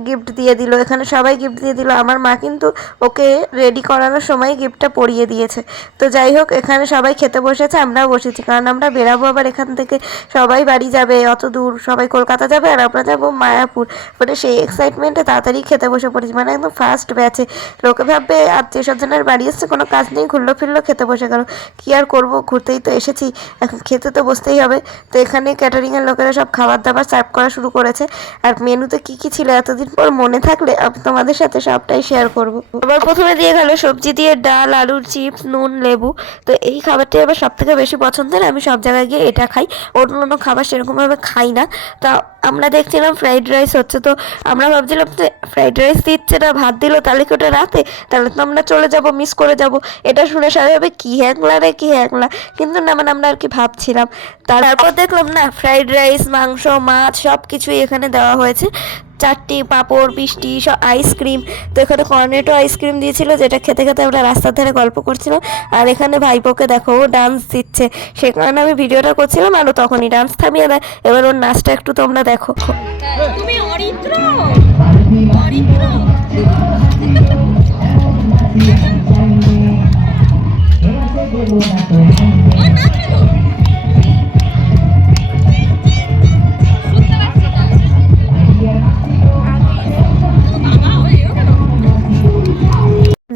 গিফট দিয়ে দিল, এখানে সবাই গিফট দিয়ে দিল। আমার মা কিন্তু ওকে রেডি করানোর সময় গিফটটা পরিয়ে দিয়েছে। তো যাই হোক, এখানে সবাই খেতে বসেছে, আমরাও বসেছি, কারণ আমরা বেরাবো আবার এখান থেকে, সবাই বাড়ি যাবে অত দূর, সবাই কলকাতা যাবে আর আমরা যাবো মায়াপুর। মানে সেই এক্সাইটমেন্টে তাড়াতাড়ি খেতে বসে পড়েছি, মানে একদম ফার্স্ট ব্যাচে। লোকে ভাববে আর যেসব জনের বাড়ি এসছে কোনো কাজ নেই, ঘুরলো ফিরলো খেতে বসে গেল, কী আর করবো, ঘুরতেই তো এসেছি, এখন খেতে তো বসতেই হবে। তো এখানে ক্যাটারিংয়ের লোকেরা সব খাবার দাবার সার্ভ করা শুরু করেছে। আর মেনুতে কী কী ছিল এতদিন পর মনে থাকলে আমি তোমাদের সাথে সবটাই শেয়ার করব। আবার প্রথমে দিয়ে গেল সবজি দিয়ে ডাল, আলুর চিপস, নুন, লেবু। তো এই খাবারটি আবার সব থেকে বেশি পছন্দের, আমি সব জায়গায় গিয়ে এটা খাই, অন্য খাবার সেরকমভাবে খাই না। তা আমরা দেখছিলাম ফ্রাইড রাইস হচ্ছে, তো আমরা ভাবছিলাম যে ফ্রাইড রাইস দিচ্ছে না, ভাত দিল, তাহলে কি ওটা রাতে, তাহলে তো আমরা চলে যাব, মিস করে যাব। এটা শুনে সবাই হবে কি হ্যাংলা রে, কি হ্যাংলা, কিন্তু না, মানে আমরা আর কি ভাবছিলাম। তারপর দেখলাম না, ফ্রাইড রাইস, মাংস, মাছ সব কিছুই এখানে দেওয়া হয়েছে, চাটনি, পাঁপড়, মিষ্টি, সব আইসক্রিম। তো এখানে কর্নেটো আইসক্রিম দিয়েছিল, যেটা খেতে খেতে আমরা রাস্তার ধারে গল্প করছিলাম। আর এখানে ভাইপোকে দেখো, ও ডান্স দিচ্ছে, সে কারণে আমি ভিডিওটা করছিলাম, আর তখনই ডান্স থামিয়ে দেয়। এবার ওর নাচটা একটু তোমরা দেখো। তুমি অরিত্র অরিত্র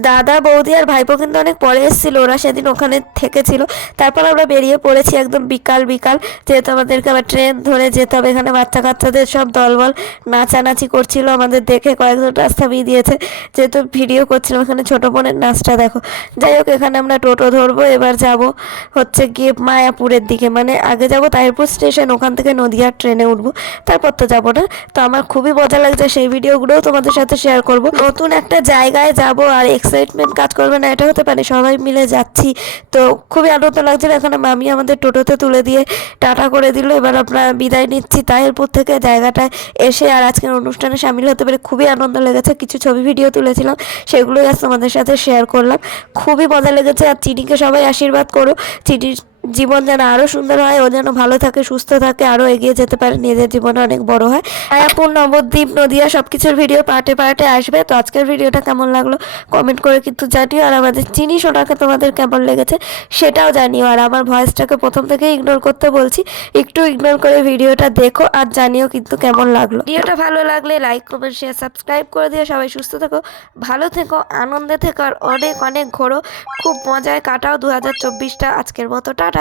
দাদা, বৌদি আর ভাইপো কিন্তু অনেক পরে এসেছিলো, ওরা সেদিন ওখানে থেকেছিল। তারপর আমরা বেরিয়ে পড়েছি একদম বিকাল বিকাল, যেহেতু আমাদেরকে আবার ট্রেন ধরে যেতে হবে। এখানে বাচ্চা কাচ্চাদের সব দলবল নাচানাচি করছিল, আমাদের দেখে কয়েকজন রাস্তা থামিয়ে দিয়েছে, যেহেতু ভিডিও করছিলাম। এখানে ছোটো বোনের নাচটা দেখো। যাই হোক, এখানে আমরা টোটো ধরবো, এবার যাব হচ্ছে গিয়ে মায়াপুরের দিকে, মানে আগে যাব তাহিরপুর স্টেশন, ওখান থেকে নদিয়ার ট্রেনে উঠবো, তারপর তো যাবো না। তো আমার খুবই মজা লাগছে, সেই ভিডিওগুলোও তোমাদের সাথে শেয়ার করব। নতুন একটা জায়গায় যাব আর এক্সাইটমেন্ট কাজ করবে না, এটা হতে পারে, সবাই মিলে যাচ্ছি, তো খুবই আনন্দ লাগছিল। এখানে মামি আমাদের টোটোতে তুলে দিয়ে টাটা করে দিল। এবার আমরা বিদায় নিচ্ছি তাহিরপুর থেকে, জায়গাটায় এসে আর আজকের অনুষ্ঠানে সামিল হতে পেরে খুবই আনন্দ লেগেছে। কিছু ছবি ভিডিও তুলেছিলাম, সেগুলোই আজ তোমাদের সাথে শেয়ার করলাম। খুবই মজা লেগেছে। আর চিনিকে সবাই আশীর্বাদ করো, চিনির জীবন যেন আরও সুন্দর হয়, ও যেন ভালো থাকে, সুস্থ থাকে, আরও এগিয়ে যেতে পারে, নিজের জীবনে অনেক বড় হয়। মায়াপুর, নবদ্বীপ, নদিয়া সব কিছুর ভিডিও পার্টে পার্টে আসবে। তো আজকের ভিডিওটা কেমন লাগলো কমেন্ট করে কিন্তু জানিও, আর আমাদের চিনি সোনাকে তোমাদের কেমন লেগেছে সেটাও জানিও। আর আমার ভয়েসটাকে প্রথম থেকে ইগনোর করতে বলছি, একটু ইগনোর করে ভিডিওটা দেখো আর জানিও কিন্তু কেমন লাগলো। ভিডিওটা ভালো লাগলে লাইক, কমেন্ট, শেয়ার, সাবস্ক্রাইব করে দিয়ে সবাই সুস্থ থেকো, ভালো থেকো, আনন্দে থেকো, আর অনেক অনেক ঘোরো, খুব মজায় কাটাও 2024টা। আজকের মতো টাটা।